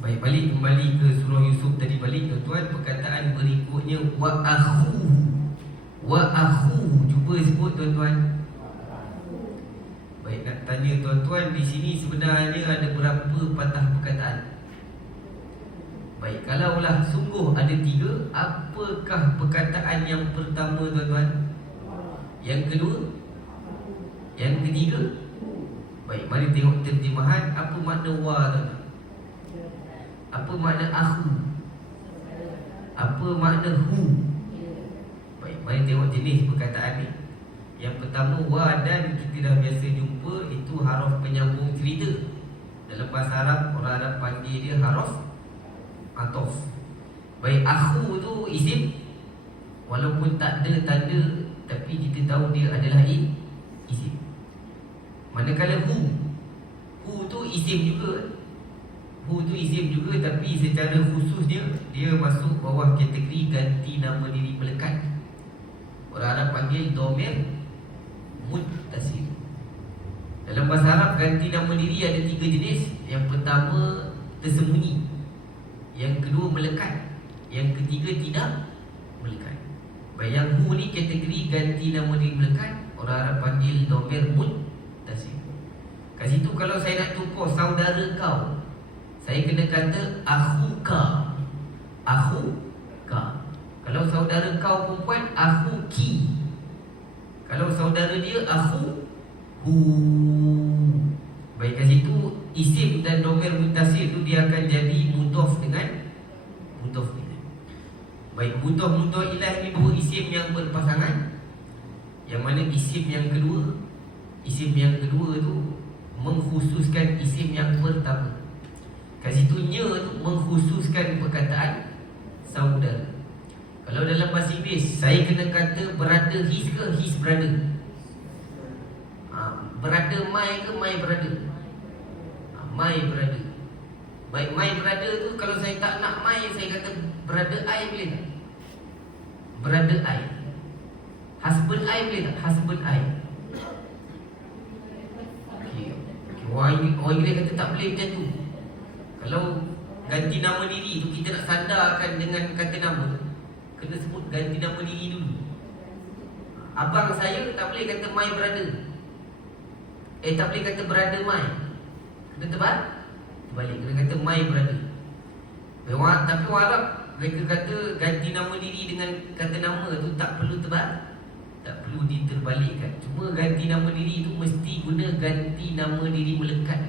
Baik, balik kembali ke surah Yusuf tadi balik tuan-tuan. Perkataan berikutnya wa akhuhu. Cuba sebut tuan-tuan. Baik, nak tanya tuan-tuan, di sini sebenarnya ada berapa patah perkataan? Baik, kalaulah sungguh ada 3, apakah perkataan yang pertama tuan-tuan? Yang kedua? Yang ketiga? Baik, mari tengok terjemahan. Apa makna wa tuan-tuan? Apa makna akhu? Apa makna hu? Baik, mari tengok jenis perkataan ni. Yang pertama wa, dan kita dah biasa jumpa itu haruf penyambung cerita. Dalam bahasa Arab, orang Arab panggil dia haruf atof. Baik, akhu tu isim. Walaupun tak ada tanda, tapi kita tahu dia adalah isim. Manakala hu tu isim juga. Hu tu isim juga, tapi secara khususnya dia masuk bawah kategori ganti nama diri melekat. Orang Arab panggil dhamir muttasil. Dalam bahasa Arab, ganti nama diri ada 3 jenis. Yang pertama tersembunyi, yang kedua melekat, yang ketiga tidak melekat. Baik, yang hu ni kategori ganti nama diri melekat. Orang Arab panggil dhamir muttasil. Kat situ kalau saya nak tumpah saudara kau, saya kena kata akhuka. Akhuka. Kalau saudara kau perempuan, akhuki. Kalau saudara dia, akhuhu. Baik, kat situ isim dan dhamir muttasil tu dia akan jadi mudhaf dengan mudhaf ilaih. Baik, mudhaf ilaih ni dua isim yang berpasangan. Yang mana isim yang kedua tu mengkhususkan isim yang pertama. Kat situ nya tu mengkhususkan perkataan saudara. Kalau dalam bahasa Inggeris, saya kena kata brother his ke his brother? Brother my ke my brother? My brother. Baik, my brother tu kalau saya tak nak my, saya kata brother I boleh tak? Brother I. Husband I boleh tak? Husband I. Okay. Orang Inggeris kata tak boleh macam tu. Kalau ganti nama diri tu kita nak sandarkan dengan kata nama, kena sebut ganti nama diri dulu. Abang saya tak boleh kata my brother. Tak boleh kata brother my. Kena terbalik, kena kata my brother. Tapi orang Arab mereka kata ganti nama diri dengan kata nama tu tak perlu tak perlu diterbalikkan. Cuma ganti nama diri tu mesti guna ganti nama diri melekat.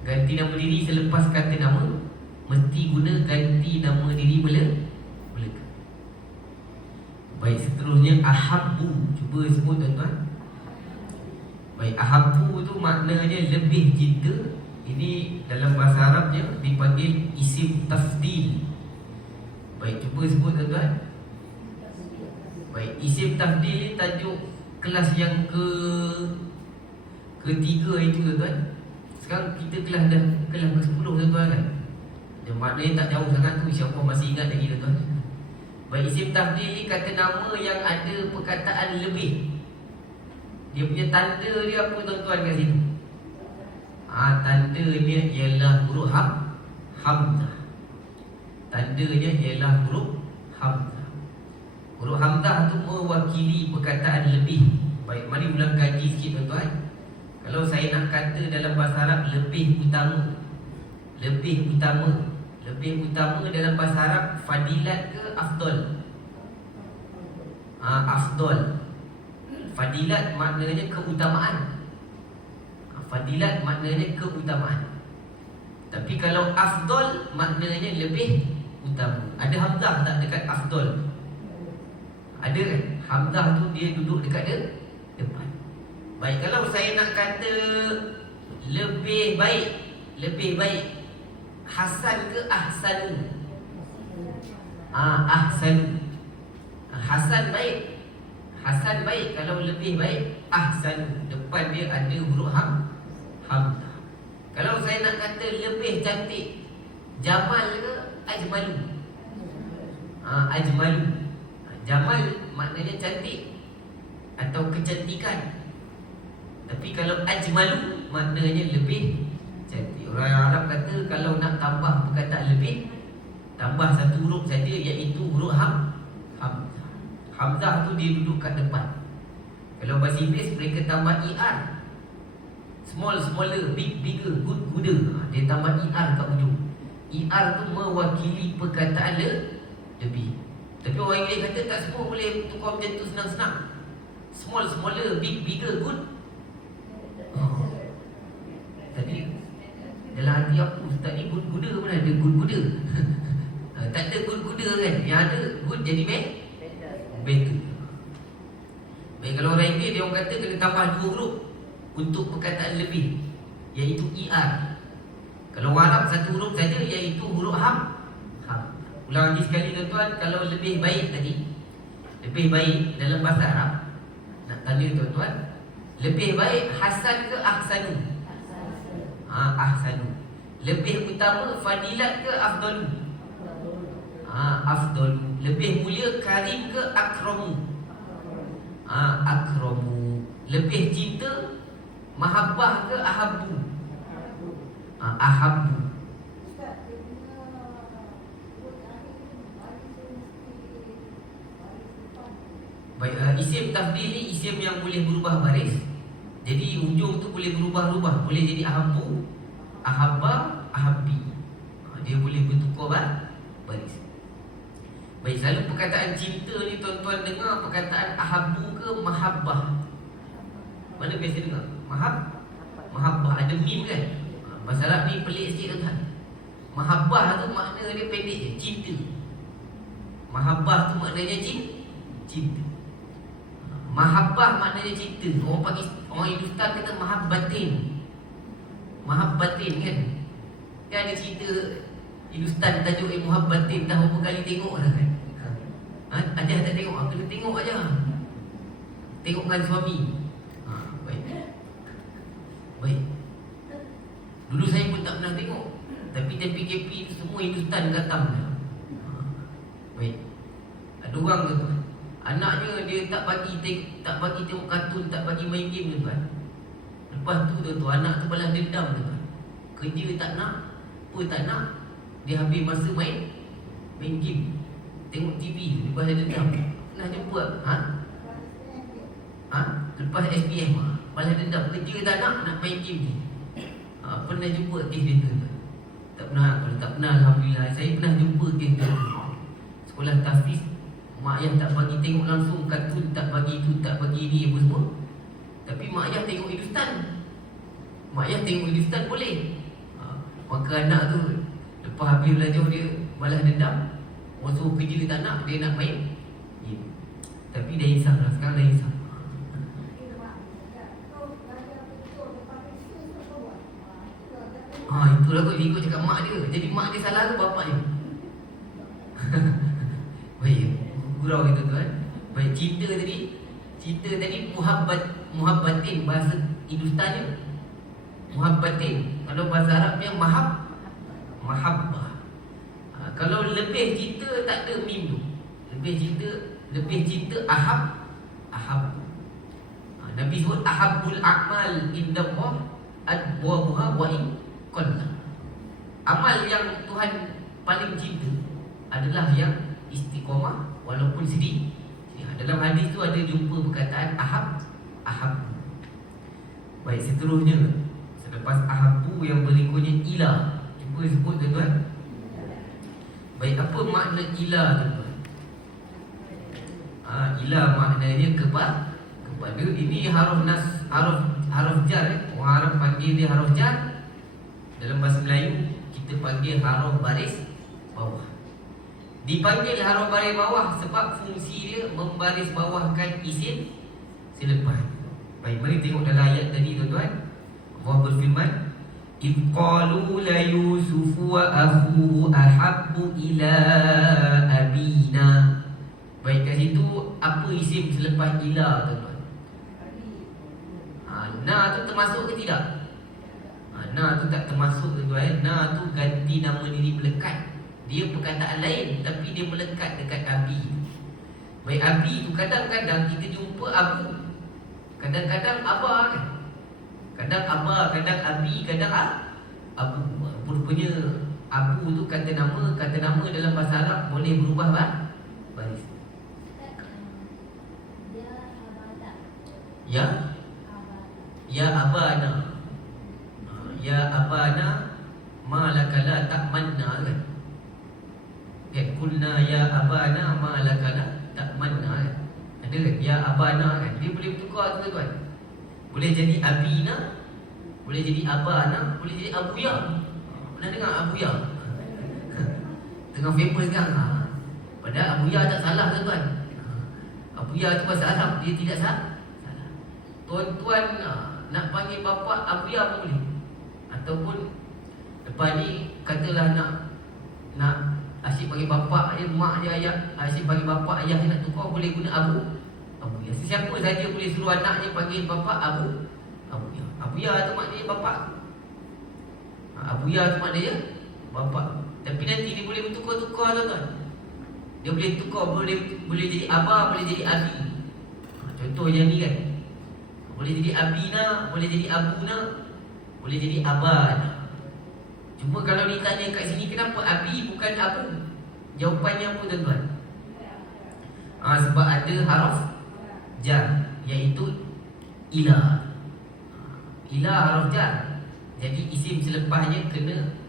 Ganti nama diri selepas kata nama mesti guna ganti nama diri melekat. Baik, seterusnya ahabbu. Cuba sebut tuan-tuan. Baik, ahabbu tu maknanya lebih cinta. Ini dalam bahasa Arabnya dipanggil isim tafdil. Baik, cuba sebut tuan-tuan. Baik, isim tafdil ni tajuk kelas yang ketiga itu tuan-tuan. Sekarang kita kelas ke-10 tuan-tuan kan. Yang maknanya tak jauh sangat tu, insya-Allah masih ingat lagi tuan-tuan. Baik, isim tafdil ni kata nama yang ada perkataan lebih. Dia punya tanda dia apa tuan-tuan kat sini? Tanda dia ialah huruf hamzah. Tandanya ialah huruf hamzah. Huruf hamzah tu mewakili perkataan lebih. Baik, mari ulang kaji sikit tuan-tuan. Kalau saya nak kata dalam bahasa Arab lebih utama. Lebih utama. Lebih utama dalam bahasa Arab fadilat ke afdol? Afdol. Fadilat maknanya keutamaan. Fadilat maknanya keutamaan. Tapi kalau afdol maknanya lebih utama. Ada hamzah tak dekat afdol? Ada kan? Hamzah tu dia duduk dekat depan. Baik, kalau saya nak kata lebih baik, lebih baik, hasan ke ahsanu? Ahsanu. Hasan baik. Hasan baik. Kalau lebih baik, ahsanu. Depan dia ada huruf hamzah. Kalau saya nak kata lebih cantik, jamal ke ajmalu? Ajmalu. Jamal maknanya cantik atau kecantikan. Tapi kalau ajmalu maknanya lebih cantik. Orang Arab kata kalau nak tambah perkataan lebih, tambah satu huruf saja, iaitu huruf hamzah. Hamzah tu dia duduk kat depan. Kalau bahasa Inggeris mereka tambah ER. Small, smaller, big, bigger, good, gooder. Dia tambah ER kat ujung. ER tu mewakili perkataan lebih. Tapi orang Inggeris kata tak semua boleh tukar macam tu senang-senang. Small, smaller, big, bigger, good. Tadi dalam hati aku, Ustaz ni good gooder mana ada good gooder? Tak ada good gooder kan? Yang ada good jadi better. Baik, kalau orang Inggeris dia orang kata kena tambah 2 huruf untuk perkataan lebih, iaitu ER. Kalau orang Arab satu huruf saja, iaitu huruf ham. Ulang lagi sekali tuan-tuan. Kalau lebih baik tadi, lebih baik dalam bahasa Arab, nak tanya tuan-tuan, lebih baik hasan ke ahsanu? Ahsanu. Lebih utama fadilat ke afdalu? Afdalu. Lebih mulia karim ke akramu? Akramu. Lebih cinta mahabbah ke ahabbu? Ahabbu. Baik, isim tafdil ni isim yang boleh berubah baris. Jadi ujung tu boleh berubah-ubah. Boleh jadi ahabbu, ahabba, ahabbi. Dia boleh bertukar baris. Baik, selalu perkataan cinta ni tuan-tuan dengar perkataan ahabbu ke mahabbah? Mana biasa dengar? Mahabbah. Ada mim kan? Bahasa Arab ni pelik sikit tuan-tuan. Mahabbah tu makna dia pendek je, cinta. Mahabbah tu maknanya cinta. Mahabbah maknanya cinta. Orang Hindustan kata mahabbatin. Mahabbatin kan? Dia ada cerita Hindustan tajuk muhabbatin. Dah berapa kali tengok dah kan? Ajar tak tengok? Kena tengok aja. Tengok dengan suami. Baik. Dulu saya pun tak pernah tengok. Tapi PKP semua Hindustan datang dah. Baik. Ada orang tu, anaknya dia tak bagi tengok kartun, tak bagi main game tu kan. Lepas tu anak tu balas dendam tu kan. Kerja tak nak, apa tak nak. Dia habis masa main game, tengok TV, dia balas dendam. Pernah jumpa? Lepas SPM balas dendam, kerja tak nak main game ni. Pernah jumpa kes dia tu? Tak pernah. Kalau tak pernah, alhamdulillah saya pernah jumpa kes dia tu. Sekolah tahfiz, mak ayah tak bagi tengok langsung kartun, tak bagi tu, tak bagi ni apa semua. Tapi mak ayah tengok Hindustan. Mak ayah tengok Hindustan boleh. Maka anak tu lepas habis belajar dia balas dendam. Orang suruh kerja tak nak, dia nak main game. Tapi dah insaf lah, sekarang dah insaf. Itulah kot ikut cakap mak dia. Jadi mak dia salah ke bapak dia? Baik, gurau kita tu kan. Baik, cinta tadi muhabbatin bahasa Hindustannya. Muhabbatin. Kalau bahasa Arabnya mahabbah. Kalau lebih cinta tak ada mim tu. Lebih cinta ahab. Nabi sebut ahabbul a'mal indallah adwabuha wa in qalla. Amal yang Tuhan paling cinta adalah yang istiqamah walaupun sedih. Dalam hadis tu ada jumpa perkataan ahab. Baik, seterusnya selepas ahabu yang berikutnya ila. Cuba sebut tuan-tuan. Baik, apa makna ila tuan-tuan? Ila maknanya kepada. Ini haruf jar. Orang Arab panggil dia haruf jar. Dalam bahasa Melayu kita panggil haruf baris bawah. Dipanggil haruf baris bawah sebab fungsi dia membaris bawahkan isim selepas. Baik, mari tengok dalam ayat tadi tuan-tuan. Allah berfirman, "Idh qalu la Yusufu wa akhuhu ahabbu ila abina." Baik, kat situ apa isim selepas ila tuan-tuan? Na tu termasuk ke tidak? Na tu tak termasuk tuan-tuan. Na tu ganti nama diri melekat. Dia perkataan lain tapi dia melekat dekat abi. Baik, abi tu kadang-kadang kita jumpa abu, kadang-kadang abah kan. Kadang abah, kadang abi, kadang abu. Rupanya abu tu kata nama dalam bahasa Arab boleh berubah baris. Ya abana. Ya abana malakala ta'manna kan. Kulna ya abana malakala ta'manna kan. Ada kan? Ya abana kan. Dia boleh bertukar tuan-tuan. Boleh jadi abina, boleh jadi abana, boleh jadi abuya. Pernah dengar abuya? Tengah famous sekarang. Padahal abuya tak salah tuan-tuan. Abuya tu bahasa Arab, dia tidak salah. Tuan-tuan nak panggil bapa abuya pun boleh. Ataupun lepas ni katalah nak asyik panggil bapa dia, mak dia, ayah, asyik panggil bapa ayah dia nak tukar, boleh guna abuya. Sesiapa saja boleh suruh anaknya panggil bapa abuya. Abuya tu maknanya bapa. Abuya tu maknanya bapa. Tapi nanti dia boleh bertukar-tukar tuan-tuan. Dia boleh tukar, boleh jadi abah, boleh jadi abi. Contoh yang ni kan. Boleh jadi abina, boleh jadi abuna, boleh jadi abana. Cuma kalau ditanya kat sini kenapa abi bukan abu, jawapannya apa tuan-tuan? Sebab ada haruf jar, iaitu ila. Ila haruf jar. Jadi isim selepasnya kena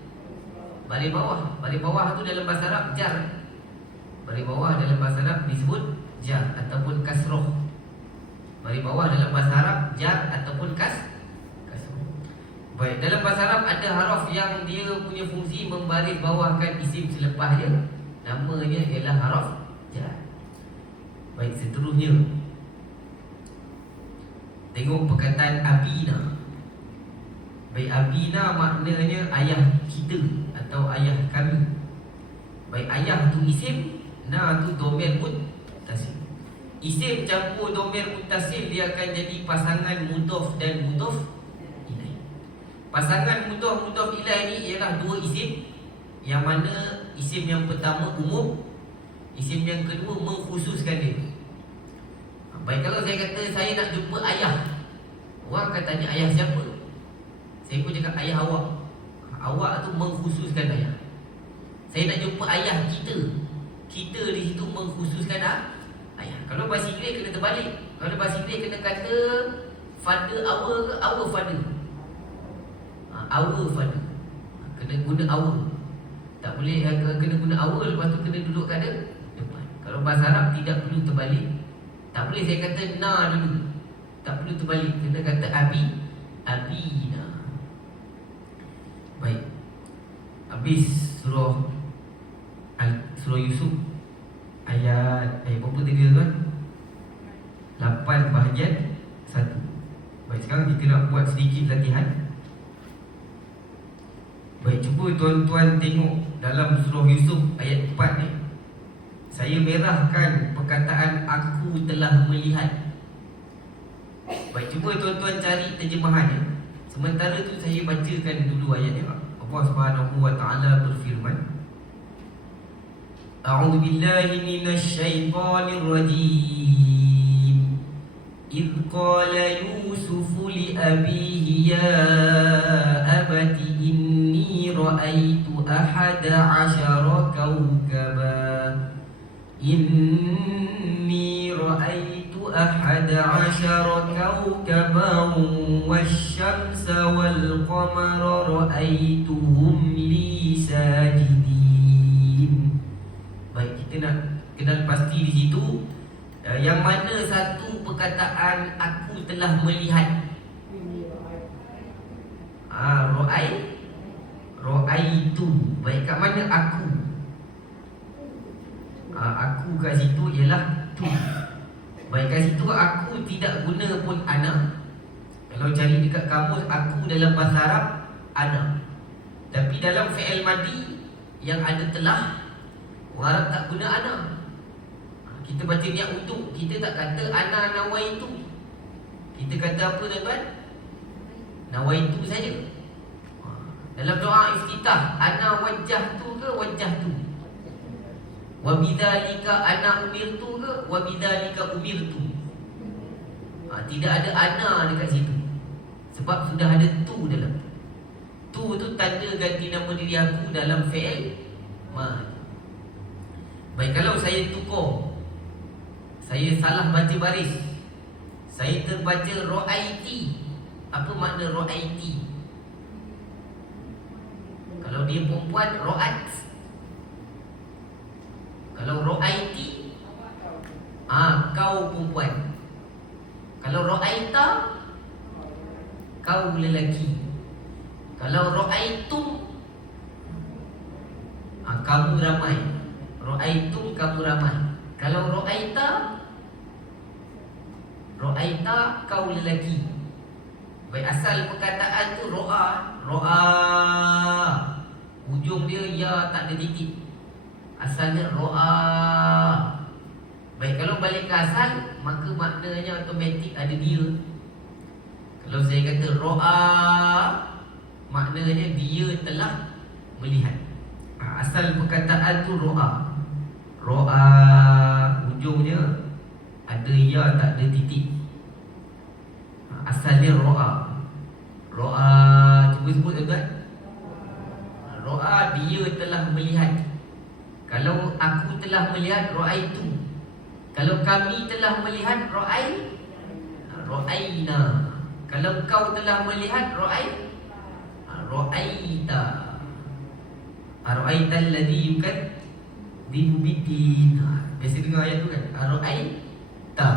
baris bawah. Baris bawah tu dalam bahasa Arab jar. Baris bawah dalam bahasa Arab disebut jar ataupun kasroh. Baris bawah dalam bahasa Arab jar ataupun kasroh. Baik, dalam bahasa Arab ada haruf yang dia punya fungsi membaris bawahkan isim selepasnya. Namanya ialah haruf jar. Baik, seterusnya tengok perkataan abina. Baik, abina maknanya ayah kita atau ayah kami. Baik, ayah tu isim, na tu domir muttasil. Isim campur domir muttasil dia akan jadi pasangan mudhaf dan mudhaf ilaih. Pasangan mudhaf ilaih ni ialah dua isim, yang mana isim yang pertama umum, isim yang kedua mengkhususkan dia. Baik, kalau saya kata saya nak jumpa ayah, orang akan tanya ayah siapa? Saya pun cakap ayah awak. Awak tu mengkhususkan ayah. Saya nak jumpa ayah kita. Kita di situ mengkhususkan ayah. Kalau bahasa Inggeris kena terbalik. Kalau bahasa Inggeris kena kata father our ke our father. Our father. Kena guna our. Tak boleh kena guna our, lepas tu kena duduk kat depan. Kalau bahasa Arab tidak perlu terbalik. Tak boleh saya kata na dulu. Tak perlu terbalik. Kena kata abina. Baik. Habis surah Yusuf ayat berapa tadi tuan? 8 bahagian 1. Baik, sekarang kita nak buat sedikit latihan. Baik, cuba tuan-tuan tengok dalam surah Yusuf ayat 4 ni. Saya merahkan perkataan aku telah melihat. Baik, cuba tuan-tuan cari terjemahannya. Sementara tu saya bacakan dulu ayatnya. Allah Subhanahu wa taala berfirman, A'udzu billahi minasy syaithanir rajim. Idh qala Yusufu li abihi ya abati inni ra'aitu ahada 'ashara kawkaba. Inni ra'aitu ahada 'ashara kawkaban wasyamsa wal qamara ra'aituhum li sajidin. Baik, kita nak kenal pasti di situ yang mana satu perkataan aku telah melihat. Ra'aitu. Baik, kat mana aku? Aku kat situ ialah tu. Baik, kat situ aku tidak guna pun ana. Kalau cari dekat kamus, aku dalam bahasa Arab ana. Tapi dalam fi'il madi yang ada telah, orang Arab tak guna ana. Kita baca niat untuk, kita tak kata ana nawaitu. Kita kata apa tuan-tuan? Nawaitu saja. Dalam doa iftitah, ana wajjahtu ke wajjahtu? Wa bidzalika ana umirtu ke wa bidzalika umirtu? Tidak ada ana dekat situ. Sebab sudah ada tu dalam. Tu tanda ganti nama diri aku dalam fi'il madi. Baik, kalau saya tukar, saya salah baca baris, saya terbaca ra'aiti. Apa makna ra'aiti? Kalau dia perempuan, ra'at. Kalau ra'aiti, kau perempuan. Kalau ra'aita, kau lelaki. Kalau ra'aitum, kamu ramai. Ra'aitum, kamu ramai. Kalau ra'aita, kau lelaki. Baik, asal perkataan tu ro'a. Hujung dia ya tak ada titik. Asalnya ro'a. Baik, kalau balik ke asal, maka maknanya automatik ada dia. Kalau saya kata ro'a, maknanya dia telah melihat. Asal perkataan tu ro'a. Ro'a, hujungnya ada ya tak ada titik. Asalnya ro'a. Ro'a, cuba sebut tuan-tuan. Ro'a, dia telah melihat. Kalau aku telah melihat, ra'aitu. Kalau kami telah melihat, ra'aina. Kalau kau telah melihat, ra'aita. Ra'aita alladhi yukadzibu biddin. Biasa dengar ayat tu kan? Ra'aita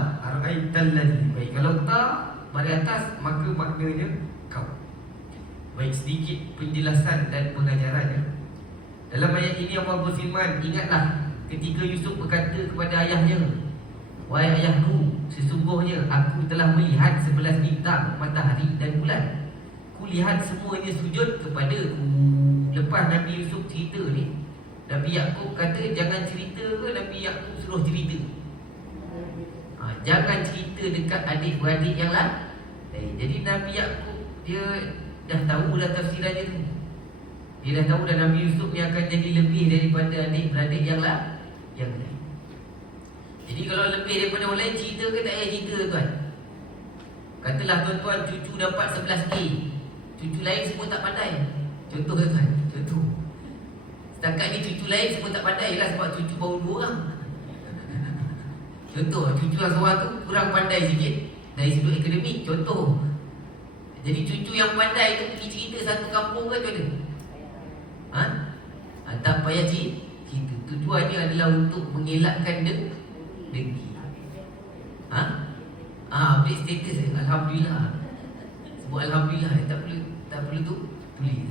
alladhi. Baik, kalau ta pada atas, maka maknanya kau. Baik, sedikit penjelasan dan pengajarannya. Dalam ayat ini Allah berfirman, ingatlah ketika Yusuf berkata kepada ayahnya, wahai ayahku, sesungguhnya aku telah melihat 11 bintang, matahari dan bulan. Kulihat semuanya sujud kepadaku. Lepas Nabi Yusuf cerita ni, Nabi Yaqub kata jangan cerita ke Nabi Yaqub suruh cerita? Jangan cerita dekat adik-beradik yang lain. Jadi Nabi Yaqub dia dah tahu dah tafsirannya tu. Dia dah tahu dah Nabi Yusuf ni akan jadi lebih daripada adik-beradik yang lain. Jadi kalau lebih daripada orang lain, cerita ke tak payah cerita tuan? Katalah tuan-tuan cucu dapat 11A, cucu lain semua tak pandai. Contoh tuan, contoh. Setakat ni cucu lain semua tak pandai lah sebab cucu baru 2 orang. Contoh, cucu yang seorang tu kurang pandai sikit dari sudut akademik, contoh. Jadi cucu yang pandai tu pergi cerita satu kampung ke macam mana? Tak payah cerita. Tujuannya adalah untuk mengelakkan dengki. Update status. Alhamdulillah. Sebut Alhamdulillah. Tak perlu tu tulis.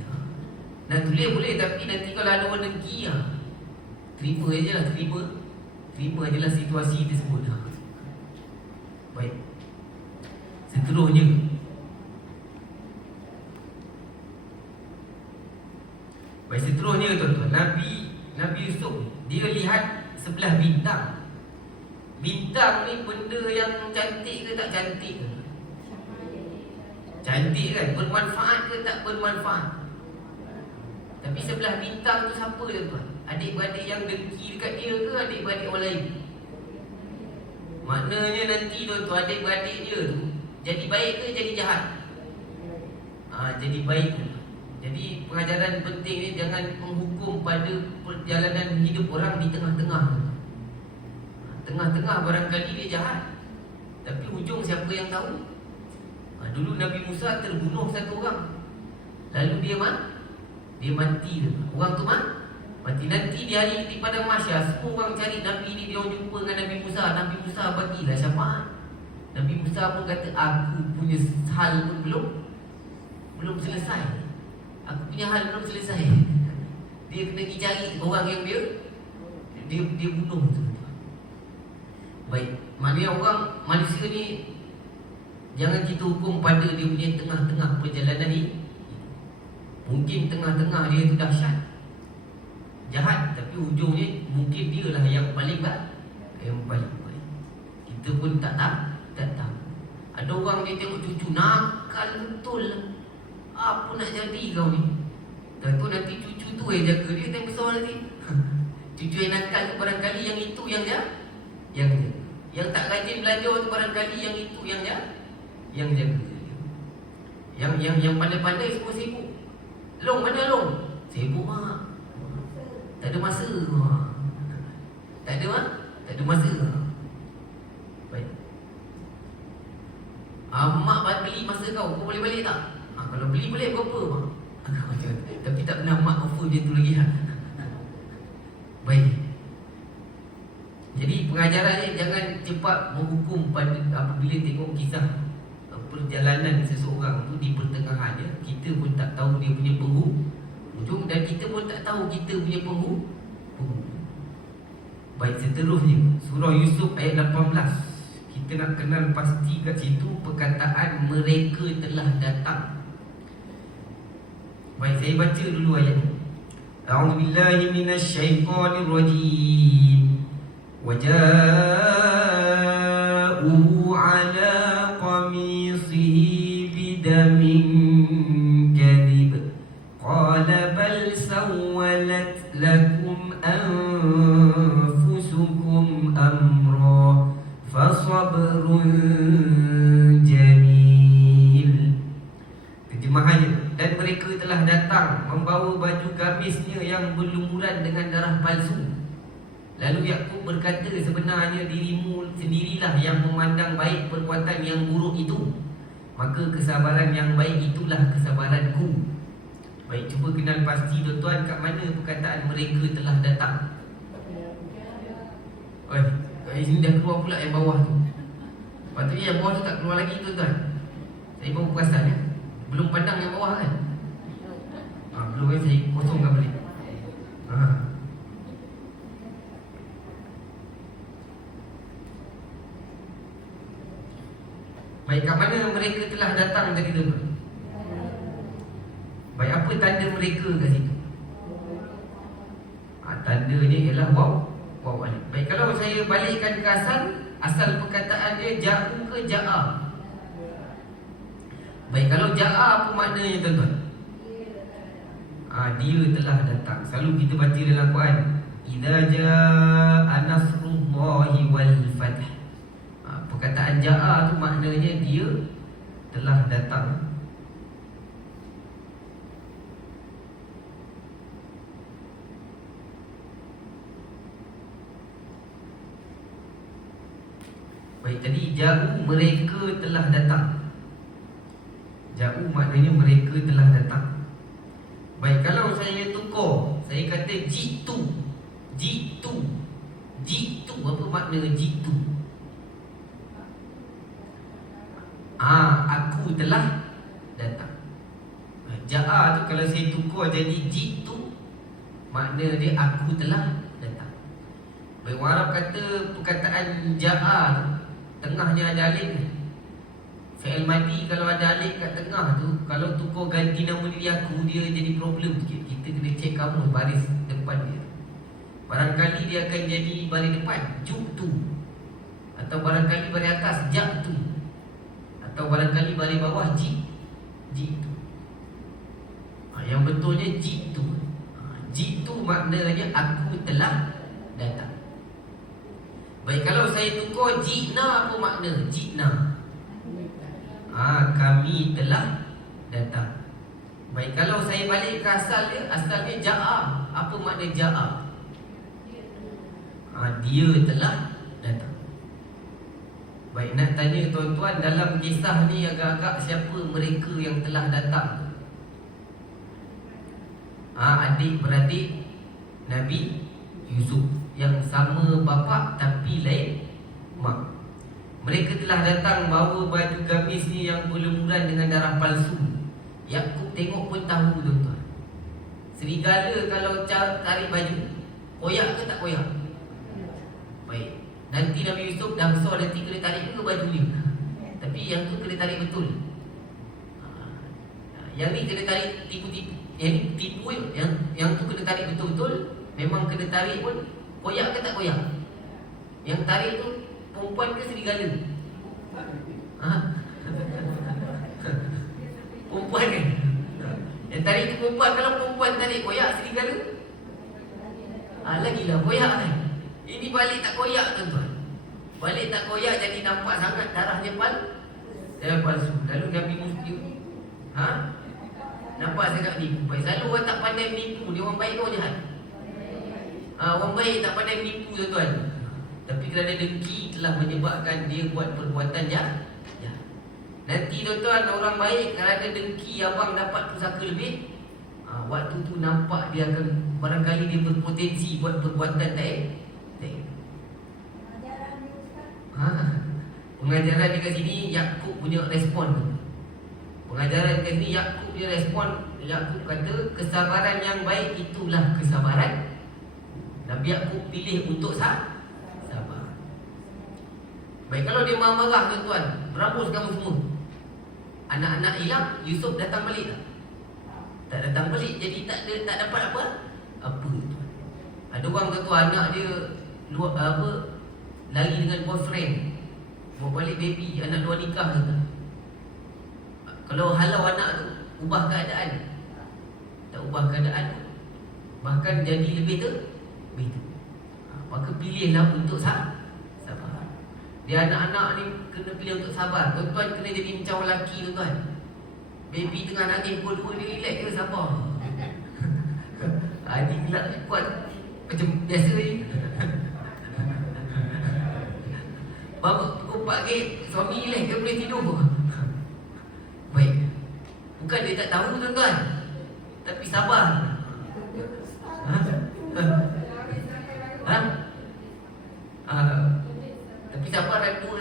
Nak tulis boleh, tapi nanti kalau ada orang dengki, terima je lah. Terima je lah situasi tersebut. Baik. Seterusnya, tuan-tuan, Nabi Yusuf dia lihat sebelah bintang. Bintang ni benda yang cantik ke tak cantik ke? Cantik kan? Bermanfaat ke tak bermanfaat? Tapi sebelah bintang tu siapa tuan-tuan? Adik-beradik yang dengki dekat dia ke adik-beradik orang lain? Maknanya nanti tuan-tuan, adik-beradik dia tu jadi baik ke jadi jahat? Jadi baik. Jadi pengajaran penting ni, jangan menghukum pada perjalanan hidup orang di tengah-tengah. Tengah-tengah barangkali dia jahat, tapi hujung siapa yang tahu? Dulu Nabi Musa terbunuh satu orang, lalu dia mati. Orang tu mati. Nanti di hari di padang mahsyar, semua orang cari Nabi ni, dia orang jumpa dengan Nabi Musa. Nabi Musa bagilah syafaat. Nabi Musa pun kata, aku punya hal pun belum selesai. Aku punya hal belum selesai. Dia kena pergi cari orang yang dia bunuh tu. Baik, maknanya orang manusia ni jangan kita hukum pada dia punya tengah-tengah perjalanan ni. Mungkin tengah-tengah dia tu dahsyat, jahat, tapi hujungnya mungkin dia lah yang paling baik. Kita pun tak tahu. Ada orang dia tengok cucu nakal betul. Apa nak jadi kau ni? Tentu nanti cucu tu yang jaga dia yang besar nanti. Cucu yang nakal tu barangkali yang itu yang tak rajin belajar tu barangkali yang itu yang jaga. Yang pandai-pandai semua sibuk. Long mana long? Sibuk tak ada masa. Tak ada masa. Baik. Mak beli masa kau boleh balik tak? Kalau beli boleh berapa? Tapi tak pernah mak offer dia tu lagi. Baik. Jadi pengajarannya, jangan cepat menghukum pada apabila tengok kisah perjalanan seseorang tu di pertengahannya. Kita pun tak tahu dia punya penghujung, dan kita pun tak tahu kita punya penghujung. Baik, seterusnya surah Yusuf ayat 18. Kita nak kenal pasti kat situ perkataan mereka telah datang. Baik, saya baca dulu ayat ni. A'udzubillahi minasyaitonir rajim. Waja'u ala qamisihi bidamin kadhib. Qala bal sawwalat lakum anfusukum amra fasabrun jamil. Terjemahannya, dan mereka telah datang membawa baju gamisnya yang berlumuran dengan darah palsu. Lalu Yakub berkata, sebenarnya dirimu sendirilah yang memandang baik perbuatan yang buruk itu, maka kesabaran yang baik itulah kesabaranku. Baik, cuba kenal pasti tuan-tuan, kat mana perkataan mereka telah datang. Kat sini dah keluar pula yang bawah tu. Patutnya yang bawah tu tak keluar lagi tuan-tuan. Saya baru perasan ya. Belum pandang yang bawah kan? Belum kan, saya kosongkan balik. Baik, kat mana mereka telah datang tadi tu? Baik, apa tanda mereka kat situ? Tandanya ialah waw alif. Baik, kalau saya balikkan ke asal perkataan dia ja'u ke ja'a? Baik, kalau ja'a apa maknanya tuan-tuan? Dia telah datang. Selalu kita baca dalam Quran, idza ja'a nasrullahi wal fath. Perkataan ja'a tu maknanya dia telah datang. Baik, tadi ja'u mereka telah datang. Ja'u maknanya mereka telah datang. Baik, kalau saya tukar, saya kata jitu. Apa makna jitu? Aku telah datang. Ja'a tu kalau saya tukar jadi jitu, makna dia aku telah datang. Baik, orang Arab kata perkataan ja'a tu tengahnya ada alif ni. Fi'il madi kalau ada alif kat tengah tu, kalau tukar ganti nama diri aku, dia jadi problem sikit. Kita kena cek kamu baris depan dia. Barangkali dia akan jadi baris depan, juktu. Atau barangkali baris atas, jaktu. Atau barangkali baris bawah, jitu. Yang betulnya jitu. Jitu maknanya aku telah datang. Baik, kalau saya tukar jina, apa makna jina? Kami telah datang. Baik, kalau saya balik ke asal dia, asalnya ja'a. Apa makna ja'a? Dia telah datang. Baik, nak tanya tuan-tuan, dalam kisah ni agak-agak siapa mereka yang telah datang? Adik-beradik Nabi Yusuf, yang sama bapa tapi lain mak. Mereka telah datang bawa baju gamis ni yang berlumuran dengan darah palsu. Yakub tengok pun tahu tuan-tuan. Serigala kalau tarik baju, koyak ke tak koyak? Baik, nanti Nabi Yusuf dah besar, nanti kena tarik ke baju ni. Tapi yang tu kena tarik betul. Yang ni kena tarik tipu-tipu. Yang ni tipu je. Yang tu kena tarik betul-betul. Memang kena tarik pun, koyak ke tak koyak? Yang tarik tu perempuan ke serigala? Perempuan kan? Yang tarik tu perempuan. Kalau perempuan tarik koyak, serigala? Lagilah koyak kan? Ini balik tak koyak tuan-tuan. Balik tak koyak, jadi nampak sangat darahnya palsu. Lalu Nabi Muslim nampak sangat nipu. Selalu orang tak pandai menipu, dia orang baik ke orang jahat? Orang baik tak pandai menipu tuan-tuan. Tapi kerana dengki telah menyebabkan dia buat perbuatan jahat. Nanti tuan-tuan, orang baik kerana dengki abang dapat pusaka lebih, waktu tu nampak dia akan, barangkali dia berpotensi buat perbuatan tak. Pengajaran dekat sini Yakub punya respon. Pengajaran dekat sini Yakub punya respon. Yakub kata kesabaran yang baik itulah kesabaran. Nabi Yakub pilih untuk sabar. Baik, kalau dia marah-marah tuan-tuan, berambus kamu semua, anak-anak hilang, Yusuf datang balik tak? Tak datang balik, jadi tak dapat apa tuan. Ada orang kata anak dia lari dengan boyfriend, bawa balik baby, anak luar nikah kata. Kalau halau anak tu, ubah keadaan. Tak ubah keadaan, bahkan jadi lebih tu. Maka pilihlah untuk sabar. Dia anak-anak ni kena pilih untuk sabar. Tuan-tuan kena jadi macam lelaki tuan-tuan. Baby tengah nangis, dua-dua dia relax, kena sabar. Dia gelap kuat macam biasa ni. Baru pukul 4 suami relax, dia boleh tidur. Baik, bukan dia tak tahu tuan-tuan, tapi sabar. Tapi sabar ada dua.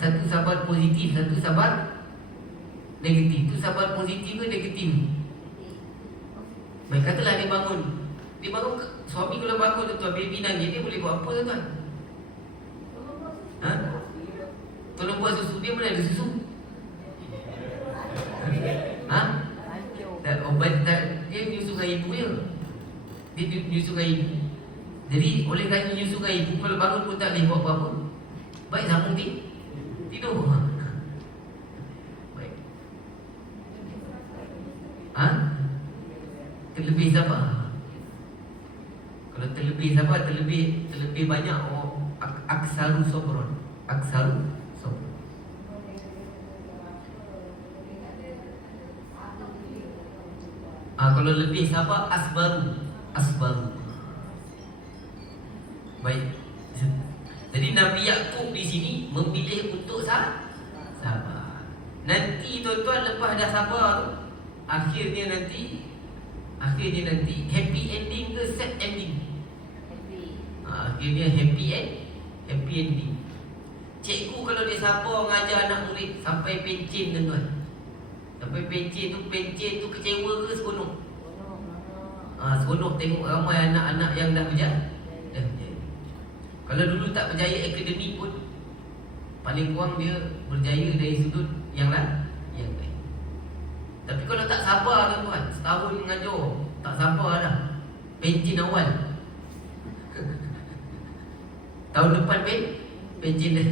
Satu sabar positif, satu sabar negatif. Itu sabar positif ke negatif? Baik, katalah dia bangun. Suami kalau bangun tuan-tuan, baby nangis, dia boleh buat apa tuan-tuan? Tolong buat susu, dia mana ada susu? Tak, obat tak, dia menyusukan ibu je. Dia menyusukan ibu. Jadi oleh kerana menyusukan ibu, kalau bangun pun tak boleh buat apa-apa. Baik, sambung tidur. Baik. Terlebih sabar. Kalau terlebih sabar, terlebih banyak aksaru sabron. Aksaru sabron. Kalau lebih sabar, asbaru. Baik. Jadi Nabi Yakub di sini memilih untuk sabar. Nanti tuan-tuan, lepas dah sabar tu, akhirnya nanti happy ending ke sad ending? Akhirnya happy ending. Cikgu kalau dia sabar mengajar anak murid sampai pencen tuan-tuan. Sampai pencen tu kecewa ke seronok? Seronok tengok ramai anak-anak yang dah berjaya. Kalau dulu tak berjaya akademik pun, paling kurang dia berjaya dari sudut yang lain. Tapi kalau tak sabar tuan-tuan, setahun mengajar, tak sabar dah, pencin awal. Tahun depan pencin dah.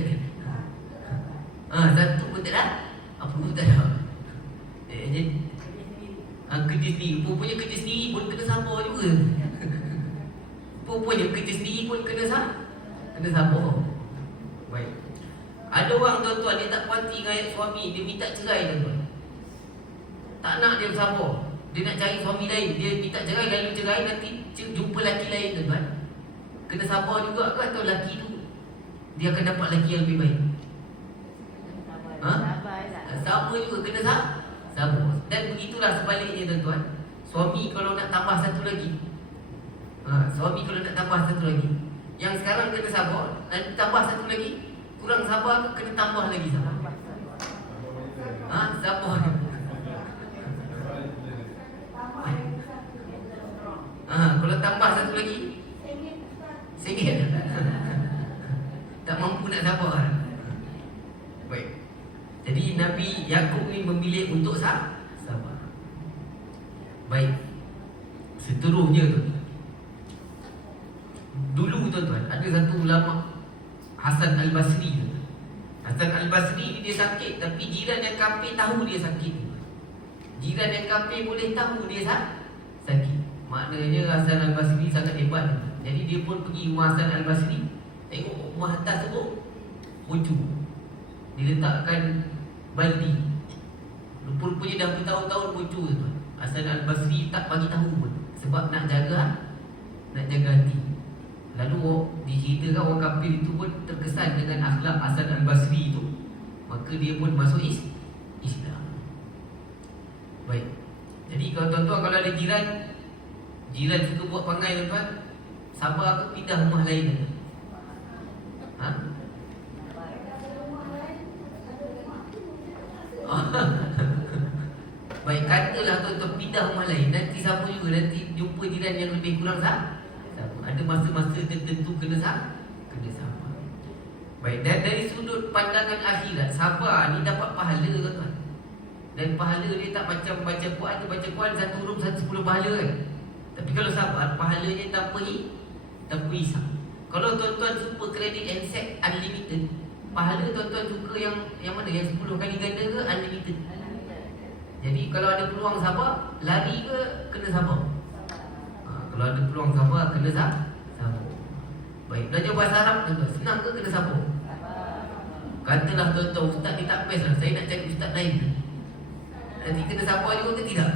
Satu pun tak dah, apa pun tak dah. Kerja sendiri, rupanya kerja sendiri pun kena sabar juga. Rupanya kerja sendiri pun kena sabar. Baik. Ada orang tuan-tuan, dia tak puati dengan ayat suami, dia minta cerai tuan-tuan. Tak nak dia sabar, dia nak cari suami lain, dia minta cerai, lalu cerai, nanti jumpa lelaki lain tuan-tuan. Kena sabar juga ke atau lelaki tu dia akan dapat lelaki yang lebih baik? Sama juga, kena sabar. Dan begitulah sebaliknya tuan-tuan. Suami kalau nak tambah satu lagi, yang sekarang kena sabar, nanti tambah satu lagi, kurang sabar, kena tambah lagi sabar. Sabar. Kalau tambah satu lagi, sengit. Tak mampu nak sabar. Baik. Jadi Nabi Yaqub ni memilih untuk sabar. Baik. Seterusnya tu, dulu tuan-tuan, ada satu ulama, Hasan Al-Basri. Hasan Al-Basri ni dia sakit, tapi jiran yang kafir tahu dia sakit. Jiran yang kafir boleh tahu dia sakit. Maknanya Hasan Al-Basri sangat hebat. Jadi dia pun pergi rumah Hasan Al-Basri, tengok rumah atas tu bocor, diletakkan baldi. Rupanya dah bertahun-tahun bocor tu. Hasan Al-Basri tak bagi tahu pun, sebab nak jaga hati. Lalu diceritakan orang kafir itu pun terkesan dengan akhlak Hasan Al-Basri itu, maka dia pun masuk Islam. Baik. Jadi kalau tuan-tuan, kalau ada jiran suka buat perangai tuan-tuan, sabar ke pindah rumah lain? Baik, katalah tuan-tuan pindah rumah lain, nanti sama juga, nanti jumpa jiran yang lebih kurang sama. Ada masa-masa tertentu kena sabar. Baik, dan dari sudut pandangan akhirat, sabar ni dapat pahala tuan-tuan. Dan pahala dia tak macam baca Quran satu huruf 10 pahala kan. Tapi kalau sabar, pahalanya tanpa hisap. Kalau tuan-tuan super credit and set unlimited, pahala tuan-tuan suka yang mana? Yang 10 kali ganda ke unlimited? Jadi kalau ada peluang sabar, lari ke kena sabar? Kalau ada peluang sabar, kena sabar. Baik, belajar bahasa Arab tuan-tuan, senang ke kena sabar? Katalah tuan-tuan, ustaz ni tak best lah, saya nak cari ustaz lain. Nanti kena sabar juga ke tidak?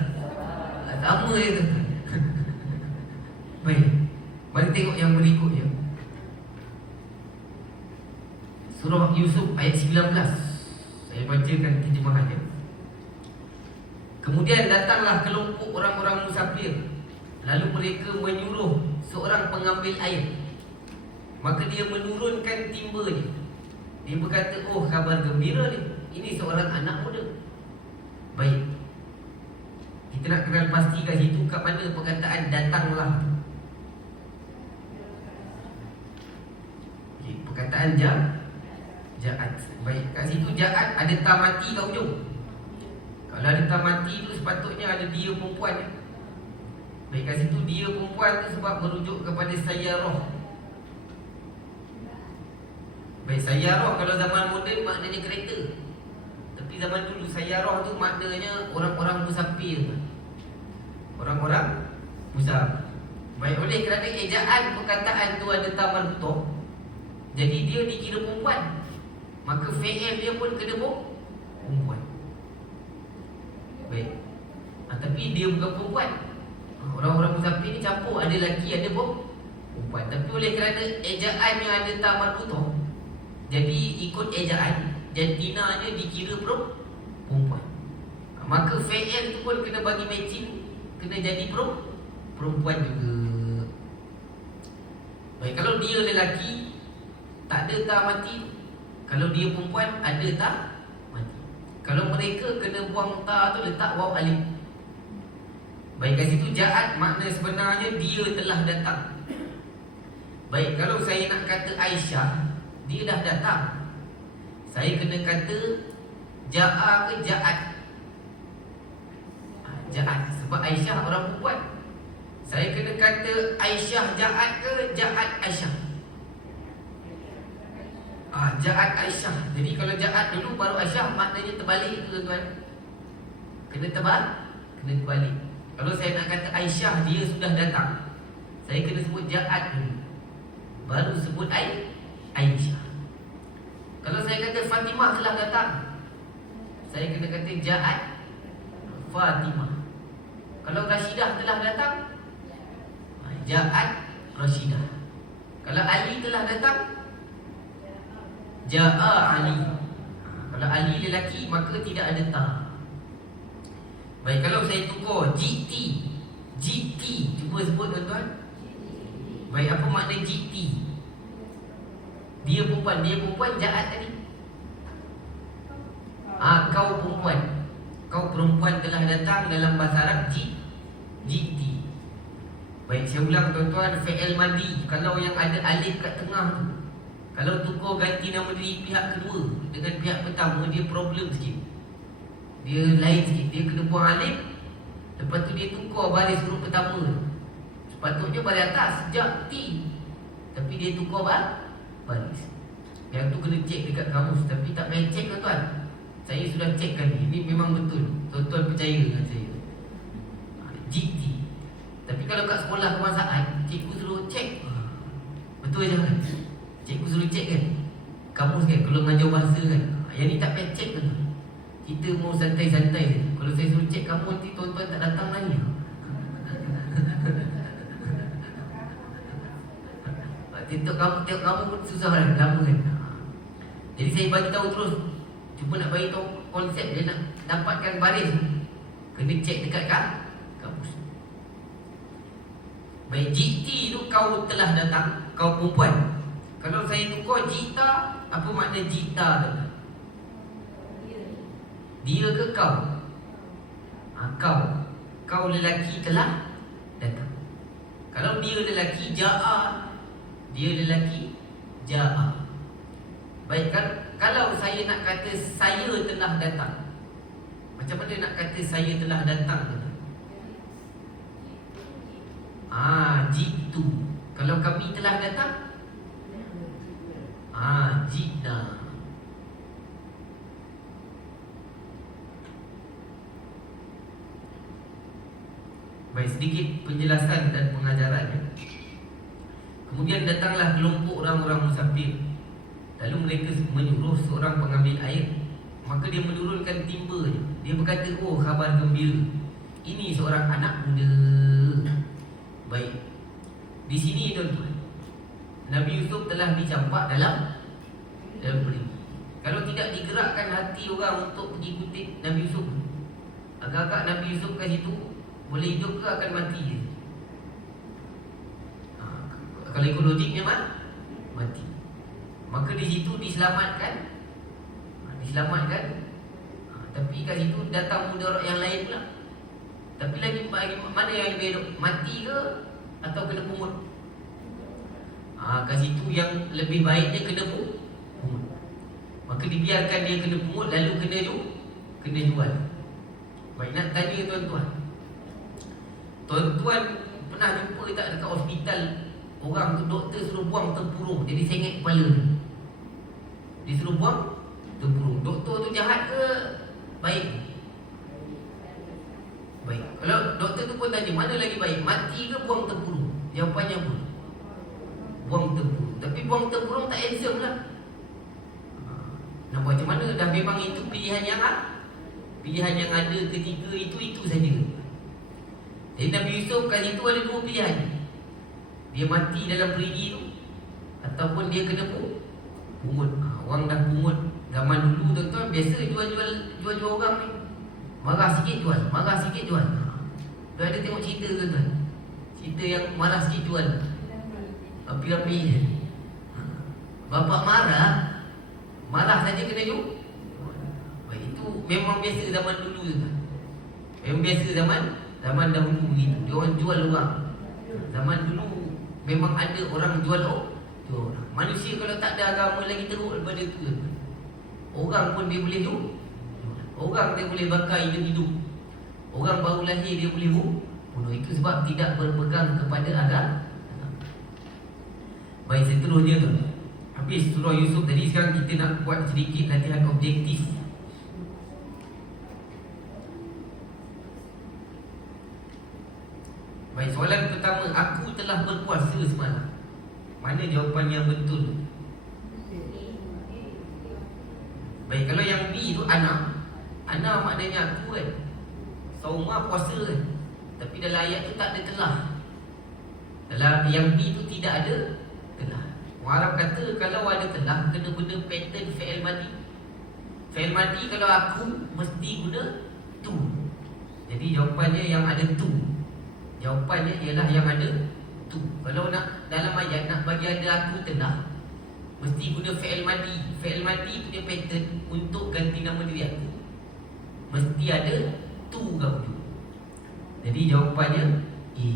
Sama je tuan-tuan. Baik, mari tengok yang berikutnya. Surah Yusuf ayat 19. Saya bacakan terjemahannya. Kemudian datanglah kelompok orang-orang musafir, lalu mereka menyuruh seorang pengambil air. Maka dia menurunkan timbanya. Dia berkata, oh kabar gembira ni, ini seorang anak muda. Baik, kita nak kenal pasti kat situ kat mana perkataan datanglah. Perkataan ja'at. Baik, kat situ ja'at ada ta mati kat ujung. Kalau ada ta mati tu sepatutnya ada dia perempuan. Baik, kat situ dia perempuan tu sebab merujuk kepada sayyarah. Baik, sayyarah kalau zaman moden maknanya kereta. Tapi zaman dulu sayyarah tu maknanya orang-orang musafir. Orang-orang musafir. Baik, oleh kerana ejaan perkataan tu ada ta marbutoh, jadi dia dikira perempuan, maka fi'il dia pun kena perempuan. Baik. Tapi dia bukan perempuan. Orang-orang musafir ni campur, ada lelaki ada perempuan. Tapi oleh kerana ejaan yang ada ta marbutoh, jadi ikut ejaan, jantinanya dikira perempuan. Maka fi'il tu pun kena bagi matching, kena jadi perempuan juga. Baik, kalau dia lelaki tak ada ta mati. Kalau dia perempuan ada ta mati. Kalau mereka kena buang ta tu, letak waw alif. Baik, kat situ ja'at makna sebenarnya dia telah datang. Baik, kalau saya nak kata Aisyah, dia dah datang. Saya kena kata Ja'a ke Ja'at? Ja'at, sebab Aisyah orang perempuan. Saya kena kata Aisyah Ja'at ke Ja'at Aisyah? Ja'at Aisyah. Jadi kalau Ja'at dulu baru Aisyah, maknanya terbalik tu tuan-tuan. Kena terbalik. Kalau saya nak kata Aisyah dia sudah datang, saya kena sebut Ja'at dulu, baru sebut Aisyah. Kalau saya kata Fatimah telah datang, saya kena kata Ja'at Fatimah. Kalau Rashidah telah datang, Ja'at Rashidah. Kalau Ali telah datang, Ja'a Ali. Kalau Ali lelaki, maka tidak ada ta. Baik, kalau saya tukar GT, cuba sebut tuan-tuan. Baik, apa makna GT? Dia perempuan, Ja'at tadi. Kau perempuan. Kau perempuan telah datang dalam bahasa Arab GT. Baik, saya ulang tuan-tuan, fi'il madi. Kalau yang ada alif kat tengah tu, kalau tukar ganti nama diri pihak kedua dengan pihak pertama, dia problem sikit. Dia lain sikit. Dia kena buang alif, lepas tu dia tukar baris huruf pertama. Sepatutnya baris atas, sejak T, tapi dia tukar baris. Yang tu kena cek dekat kamus. Tapi tak main cek tuan-tuan. Saya sudah cekkan ni. Ini memang betul. Tuan-tuan percaya dengan saya. GT. Tapi kalau kat sekolah kebangsaan, cikgu suruh cek. Betul je kan? Cikgu suruh cek kan? Kamus kan? Kalau mengajar bahasa kan? Yang ni tak payah cek kan? Kita mau santai-santai je. Kalau saya suruh cek kamu, nanti tuan-tuan tak datang lagi. Tengok kamu pun susah kan? Lama kan? Jadi saya bagi tahu terus. Cuba nak bagi tahu konsep dia, nak dapatkan baris, kena cek dekat kamus. Baik, GT tu kau telah datang, kau perempuan. Kalau saya tukar Jita, apa makna Jita tu? Dia ke kau? Kau lelaki telah datang. Kalau dia lelaki, Ja'a. Dia lelaki, Ja'a. Baik, kalau saya nak kata saya telah datang, macam mana nak kata saya telah datang tu? Jitu. Kalau kami telah datang, jitna. Baik, sedikit penjelasan dan pengajaran. Kemudian datanglah kelompok orang-orang musafir. Lalu mereka menyuruh seorang pengambil air. Maka dia menurunkan timba. Dia berkata, oh khabar gembira, ini seorang anak muda. Baik, di sini tuan-tuan, Nabi Yusuf telah dicampak dalam perigi. Kalau tidak digerakkan hati orang untuk pergi kutip Nabi Yusuf, agak-agak Nabi Yusuf kat situ boleh hidup ke akan mati je? Kalau ikut logiknya mati. Maka di situ diselamatkan. Tapi kat situ datang mudarat yang lain pula. Tapi lagi mana yang lebih elok? Mati ke atau kena pungut? Kat situ yang lebih baiknya kena pungut. Maka dibiarkan dia kena pungut, lalu kena jual. Baik, nak tanya tuan-tuan, tuan-tuan pernah jumpa tak dekat hospital, orang tu doktor suruh buang tempurung, jadi sengit kepala tu. Dia suruh buang tempurung. Doktor tu jahat ke baik? Baik. Kalau doktor tu pun tanya, mana lagi baik, mati ke buang tempurung? Jawapannya apa? Buang tempurung. Tapi buang tempurung tak handsome lah. Nak buat macam mana? Dah memang itu pilihan yang ada ketiga itu saja. Jadi Nabi Yusuf kat situ ada dua pilihan. Dia mati dalam perigi tu, ataupun dia kena pungut. Orang dah pungut. Zaman dulu tuan-tuan biasa jual orang ni, marah sikit jual. Tu ada tengok cerita tuan-tuan, cerita yang marah sikit jual, api-api je. Bapak marah saja kena jual. Baik, itu memang biasa zaman dulu tuan-tuan. Memang biasa zaman dahulu begitu. Dia orang jual orang. Zaman dulu memang ada orang jual orang. Manusia kalau tak ada agama lagi teruk daripada itu. Orang pun dia boleh orang dia boleh bakar hidup-hidup. Orang baru lahir dia boleh bunuh. Itu sebab tidak berpegang kepada agama. Baik, seterusnya tu, habis surah Yusuf tadi. Sekarang kita nak buat sedikit latihan objektif. Baik, soalan pertama, aku telah berpuasa semalam. Mana jawapan yang betul? Baik, kalau yang B tu ana maknanya aku kan. Sauma puasa kan. Tapi dalam ayat tu tak ada telah. Dalam yang B tu tidak ada telah. Orang Arab kata kalau ada telah kena guna pattern fi'il madi. Fi'il madi kalau aku mesti guna tu. Jadi jawapannya yang ada tu. Jawapannya ialah yang ada tu. Kalau nak dalam ayat nak bagi ada aku telah, mesti guna fi'il madi. Fi'il madi punya pattern untuk ganti nama diri aku mesti ada tu kat hujung. Jadi jawapannya A.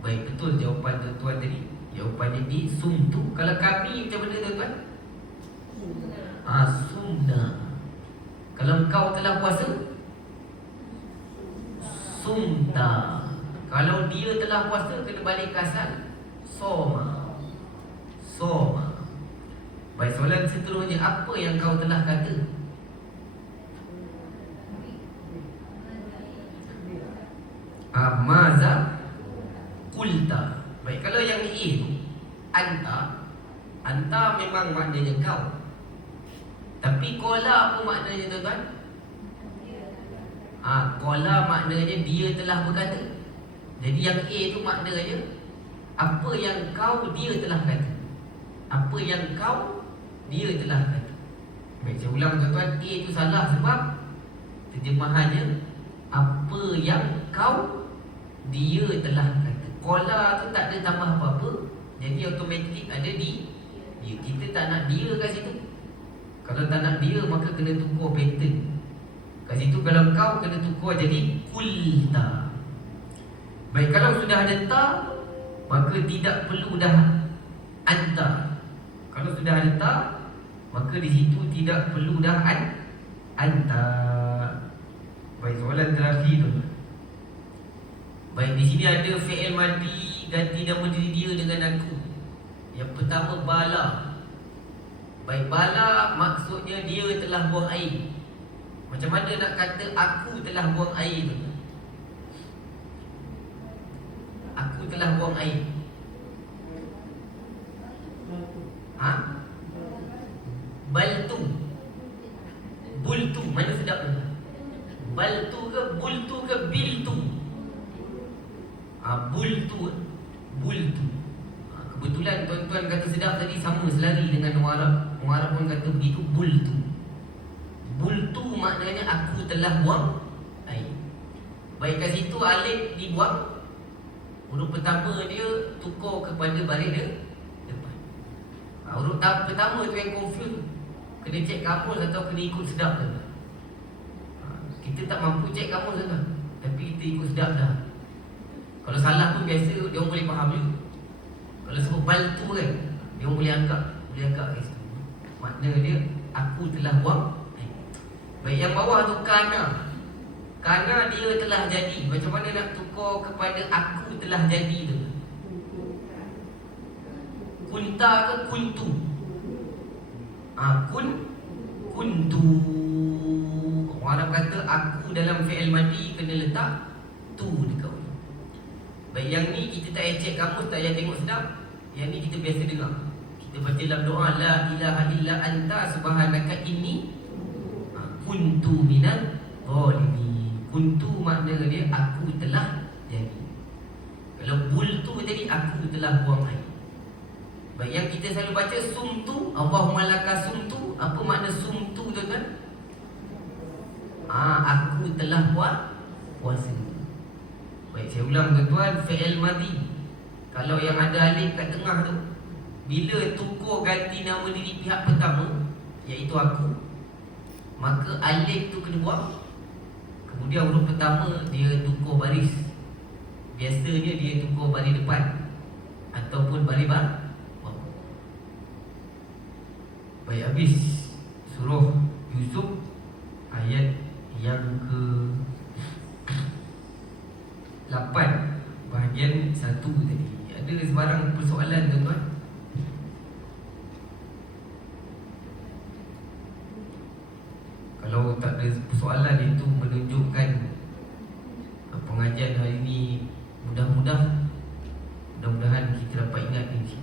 Baik, betul jawapan tuan-tuan tadi. Jawapannya D, sumtu. Kalau kami macam mana tuan-tuan? Sumna. Kalau engkau telah puasa, sumta. Kalau dia telah puasa, kena balik ke asal, soma. Baik, soalan seterusnya, apa yang kau telah kata? Maza kulta. Baik, kalau yang A tu anta memang maknanya kau. Tapi kola apa maknanya tuan-tuan? Kola maknanya dia telah berkata. Jadi yang A tu maknanya apa yang kau dia telah kata. Apa yang kau dia telah kata. Baik, saya ulang tuan-tuan, A tu salah sebab terjemahannya apa yang kau dia telah kata. Kola tu tak ada tambah apa-apa, jadi automatik ada di dia. Kita tak nak dia kat situ. Kalau tak nak dia, maka kena tukar pattern. Kat situ kalau kau kena tukar jadi kulta. Baik, kalau sudah ada ta, maka tidak perlu dah anta. Kalau sudah ada ta, maka di situ tidak perlu dah anta. Baik, soalan terakhir tu. Baik, di sini ada fi'il madi ganti nama diri dia dengan aku. Yang pertama bala. Baik, bala maksudnya dia telah buang air. Macam mana nak kata aku telah buang air tu? Aku telah buang air. Baltu. Bultu, mana sedap tu? Baltu ke bultu ke biltu? Bultu. Kebetulan tuan-tuan kata sedap tadi sama selari dengan orang Arab. Orang Arab pun kata begitu, bultu. Bultu maknanya aku telah buang air. Baik, kat situ alif dibuang. Huruf pertama dia tukar kepada baris dia depan. Huruf pertama tu yang confuse. Kena cek kamus atau kena ikut sedap tu. Kita tak mampu cek kamus tu, tapi kita ikut sedap dah. Kalau salah pun biasa dia orang boleh faham juga. Kalau sebut baltu kan, dia orang boleh angkat kat situ. Makna dia aku telah buang. Baik, yang bawah tu kana. Kana dia telah jadi. Macam mana nak tukar kepada aku telah jadi tu? Kunta ke kuntu? Kuntu. Orang Arab kata aku dalam fi'il madi kena letak tu dekat hujung. Baik, yang ni kita tak cek kamus, tak payah tengok sedap. Yang ni kita biasa dengar. Kita baca dalam doa, la ilaha illa anta subhanaka inni kuntu minal zalimin. Kuntu makna dia aku telah jadi. Kalau bultu tadi aku telah buang air. Baik, yang kita selalu baca sumtu, Allahumma laka sumtu. Apa makna sumtu tu kan? Aku telah buat puasa. Baik, saya ulang tuan-tuan, fi'il madi. Kalau yang ada alif kat tengah tu, bila tukar ganti nama diri pihak pertama, iaitu aku, maka alif tu kena buang. Kemudian huruf pertama dia tukar baris. Biasanya dia tukar baris depan ataupun baris bawah. Baik, habis surah persoalan tuan-tuan? Kalau tak ada persoalan, itu menunjukkan pengajian hari ini mudah-mudahan kita dapat ingat ini.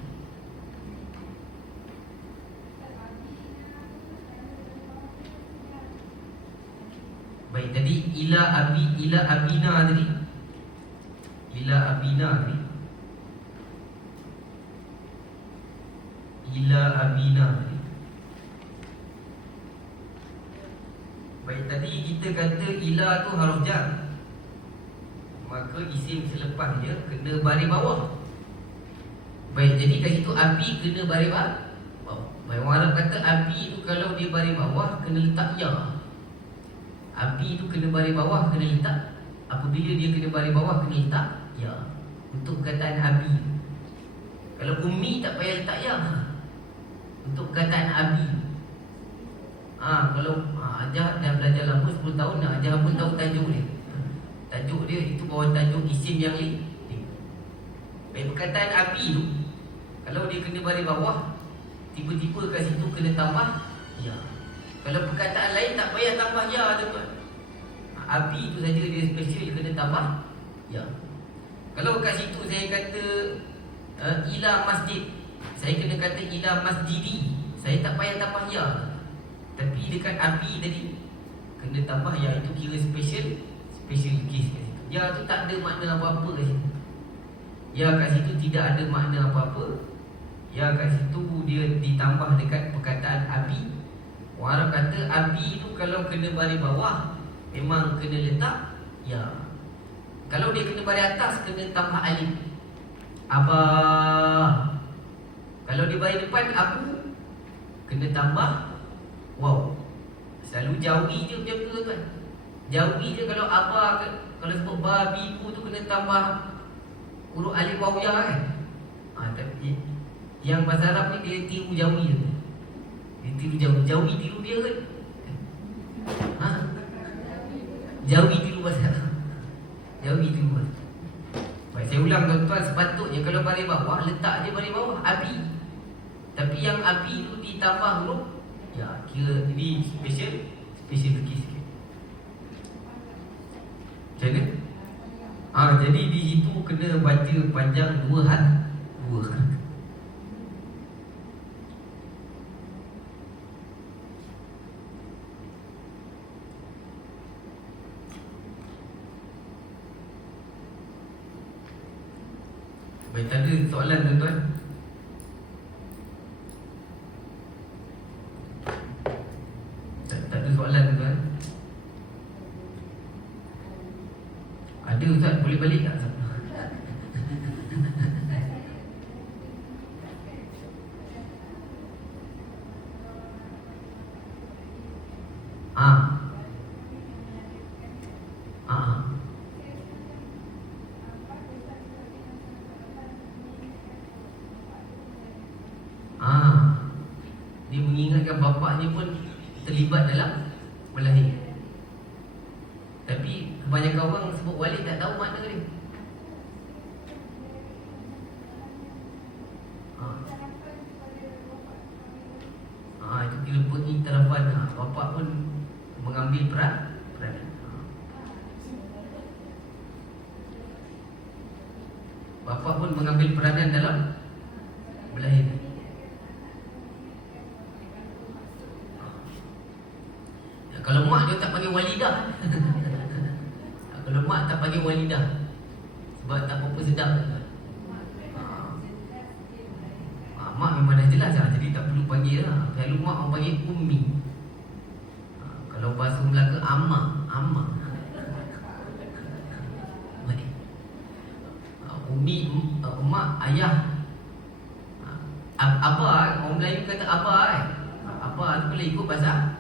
Baik, tadi ila abina tadi. Ila abina tadi. Ila abina tadi. Baik, tadi kita kata ila tu haruf jar, maka isim selepas dia kena baris bawah. Baik, jadi kat situ api kena baris bawah. Baik, orang Arab kata api tu kalau dia baris bawah kena letak ya. Api tu kena baris bawah, kena letak. Apabila dia kena baris bawah, kena letak ya. Untuk perkataan api. Kalau ummi tak payah letak ya. Untuk perkataan api. Kalau Ajar dah belajar lama 10 tahun dah, Ajar pun tahu tajuk dia. Tajuk dia itu bawah tajuk isim yang lain. Baik, perkataan api tu kalau dia kena baris bawah, tiba-tiba kat situ kena tambah ya. Kalau perkataan lain tak payah tambah ya, tuan-tuan. Api tu saja dia special kena tambah ya. Kalau kat situ saya kata ila masjid, saya kena kata ila masjidi, saya tak payah tambah ya. Tapi dekat api tadi kena tambah ya, itu kira special case kat situ. Ya tu tak ada makna apa-apa kat situ. Ya kat situ tidak ada makna apa-apa. Ya kat situ dia ditambah dekat perkataan api. Orang kata api tu kalau kena baris bawah memang kena letak ya. Kalau dia kena baris atas kena tambah alif. Abah. Kalau dia baris depan aku kena tambah wow. Selalu jauhi je macam tu, tuan. Jauhi je. Kalau abah, kalau sebut babi ku tu kena tambah huruf alif waw ya kan. Tapi yang bahasa Arab ni dia tiru jauhi je. Dia tiru jauhi tiru dia kan. Jauhi tiru bahasa Arab. Jauhi tiru bahasa. Baik, saya ulang tuan-tuan, sepatutnya kalau baris bawah letak je baris bawah api. Tapi yang api tu ditambah huruf ya, kira ini special case sikit. Macam mana? Jadi di situ kena baca panjang dua hal. Baik, tak ada soalan tuan-tuan? Tak ada soalan tuan-tuan? Ada Ustaz, boleh balik tak? Dia mengingatkan bapaknya pun terlibat dalam melahirkan. Tapi kebanyakan orang sebut walid tak tahu makna dia. Itu kira pengiktirafan. Bapak pun mengambil peranan. Bapak pun mengambil peranan dalam melahirkan. Kalau mak dia tak panggil walidah. Kalau mak tak panggil walidah sebab tak apa-apa sedap. Mak memang dah jelas lah, jadi tak perlu panggil lah. Kalau mak orang panggil ummi. Kalau bahasa Melaka amma. Ummi, mak, ayah. Abah, orang Melayu kata abah. Abah tu boleh ikut bahasa.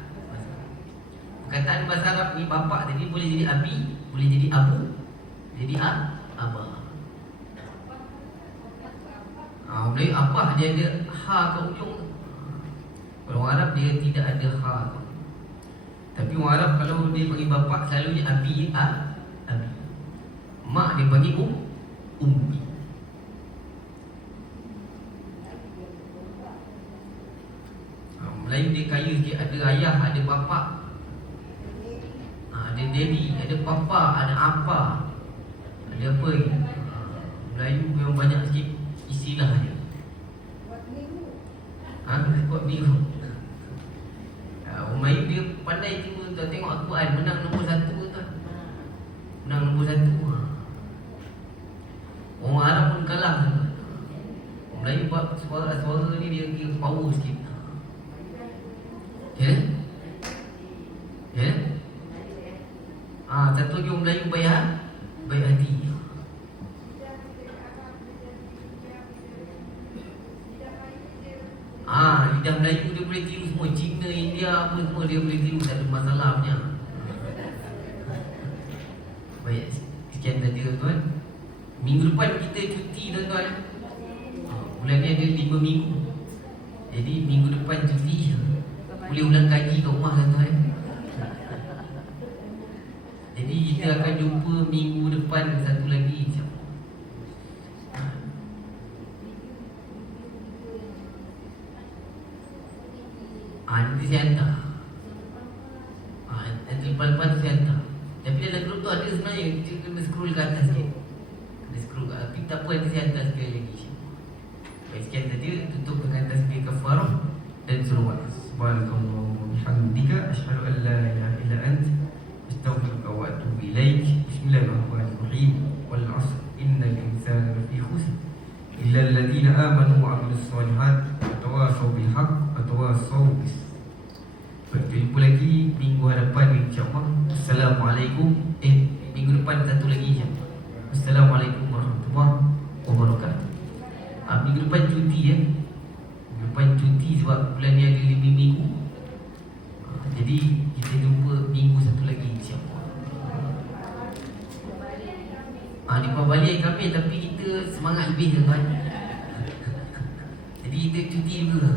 Perkataan bahasa Arab ni bapak tadi boleh jadi abi, boleh jadi abu, jadi abah. Boleh abah dia ada ha ke ujung. Kalau orang Arab dia tidak ada ha. Tapi orang Arab kalau dia panggil bapak selalunya abi, abi. Mak dia panggil ummi. Melayu dia kaya sikit. Ada ayah, ada bapa, ada daddy, ada papa, ada apa, ada apa lagi. Melayu memang banyak sikit istilah dia. Buat biru. Orang Melayu dia pandai tu tuan. Tengok Al-Quran menang nombor 1 tuan. Menang nombor 1. Orang Arab pun kalah tuan. Orang Melayu buat suara ni dia kira power sikit. Ya? Ya? Satu lagi orang Melayu baik hati. Lidah Melayu dia boleh tiru semua. Cina, India apa semua dia boleh tiru. Tak ada masalah punya. Baik, sekian saja tuan. Minggu depan kita cuti tuan-tuan. Bulan ni ada 5 minggu. Jadi minggu depan cuti. Boleh ulang kaji kat rumah tuan-tuan. Jadi kita akan jumpa minggu depan satu lagi, insyaAllah. Nanti saya hantar. Nanti lepas-lepas tu saya hantar. Tapi dalam grup tu ada sebenarnya. Kita kena scroll ke atas sikit. Kena scroll ke atas. Tapi tak apa, nanti saya hantar sekali lagi. Baik, sekian saja. Tutup dengan tasbih kafarah dan selawat. Subhanallah wa bihamdika asyhadu an la ilaha illa anta astaghfiruka wa atubu ilaik. Bismillahirrahmanirrahim. Wal 'asr innal insana lafi khusr illa alladhina amanu wa 'amilus solihat wa tawassaw bil haqq wa tawassaw bis sabr. Berjumpa lagi minggu hadapan insya-Allah. Assalamualaikum. Minggu depan satu lagi insya-Allah. Assalamualaikum warahmatullahi wabarakatuh. Minggu depan cuti ya. Minggu depan cuti sebab bulan ni ada 5 minggu. Jadi kita jumpa minggu satu lagi insya-Allah. Di balik kami tapi kita semangat lebih tuan. Jadi kita cuti dulu.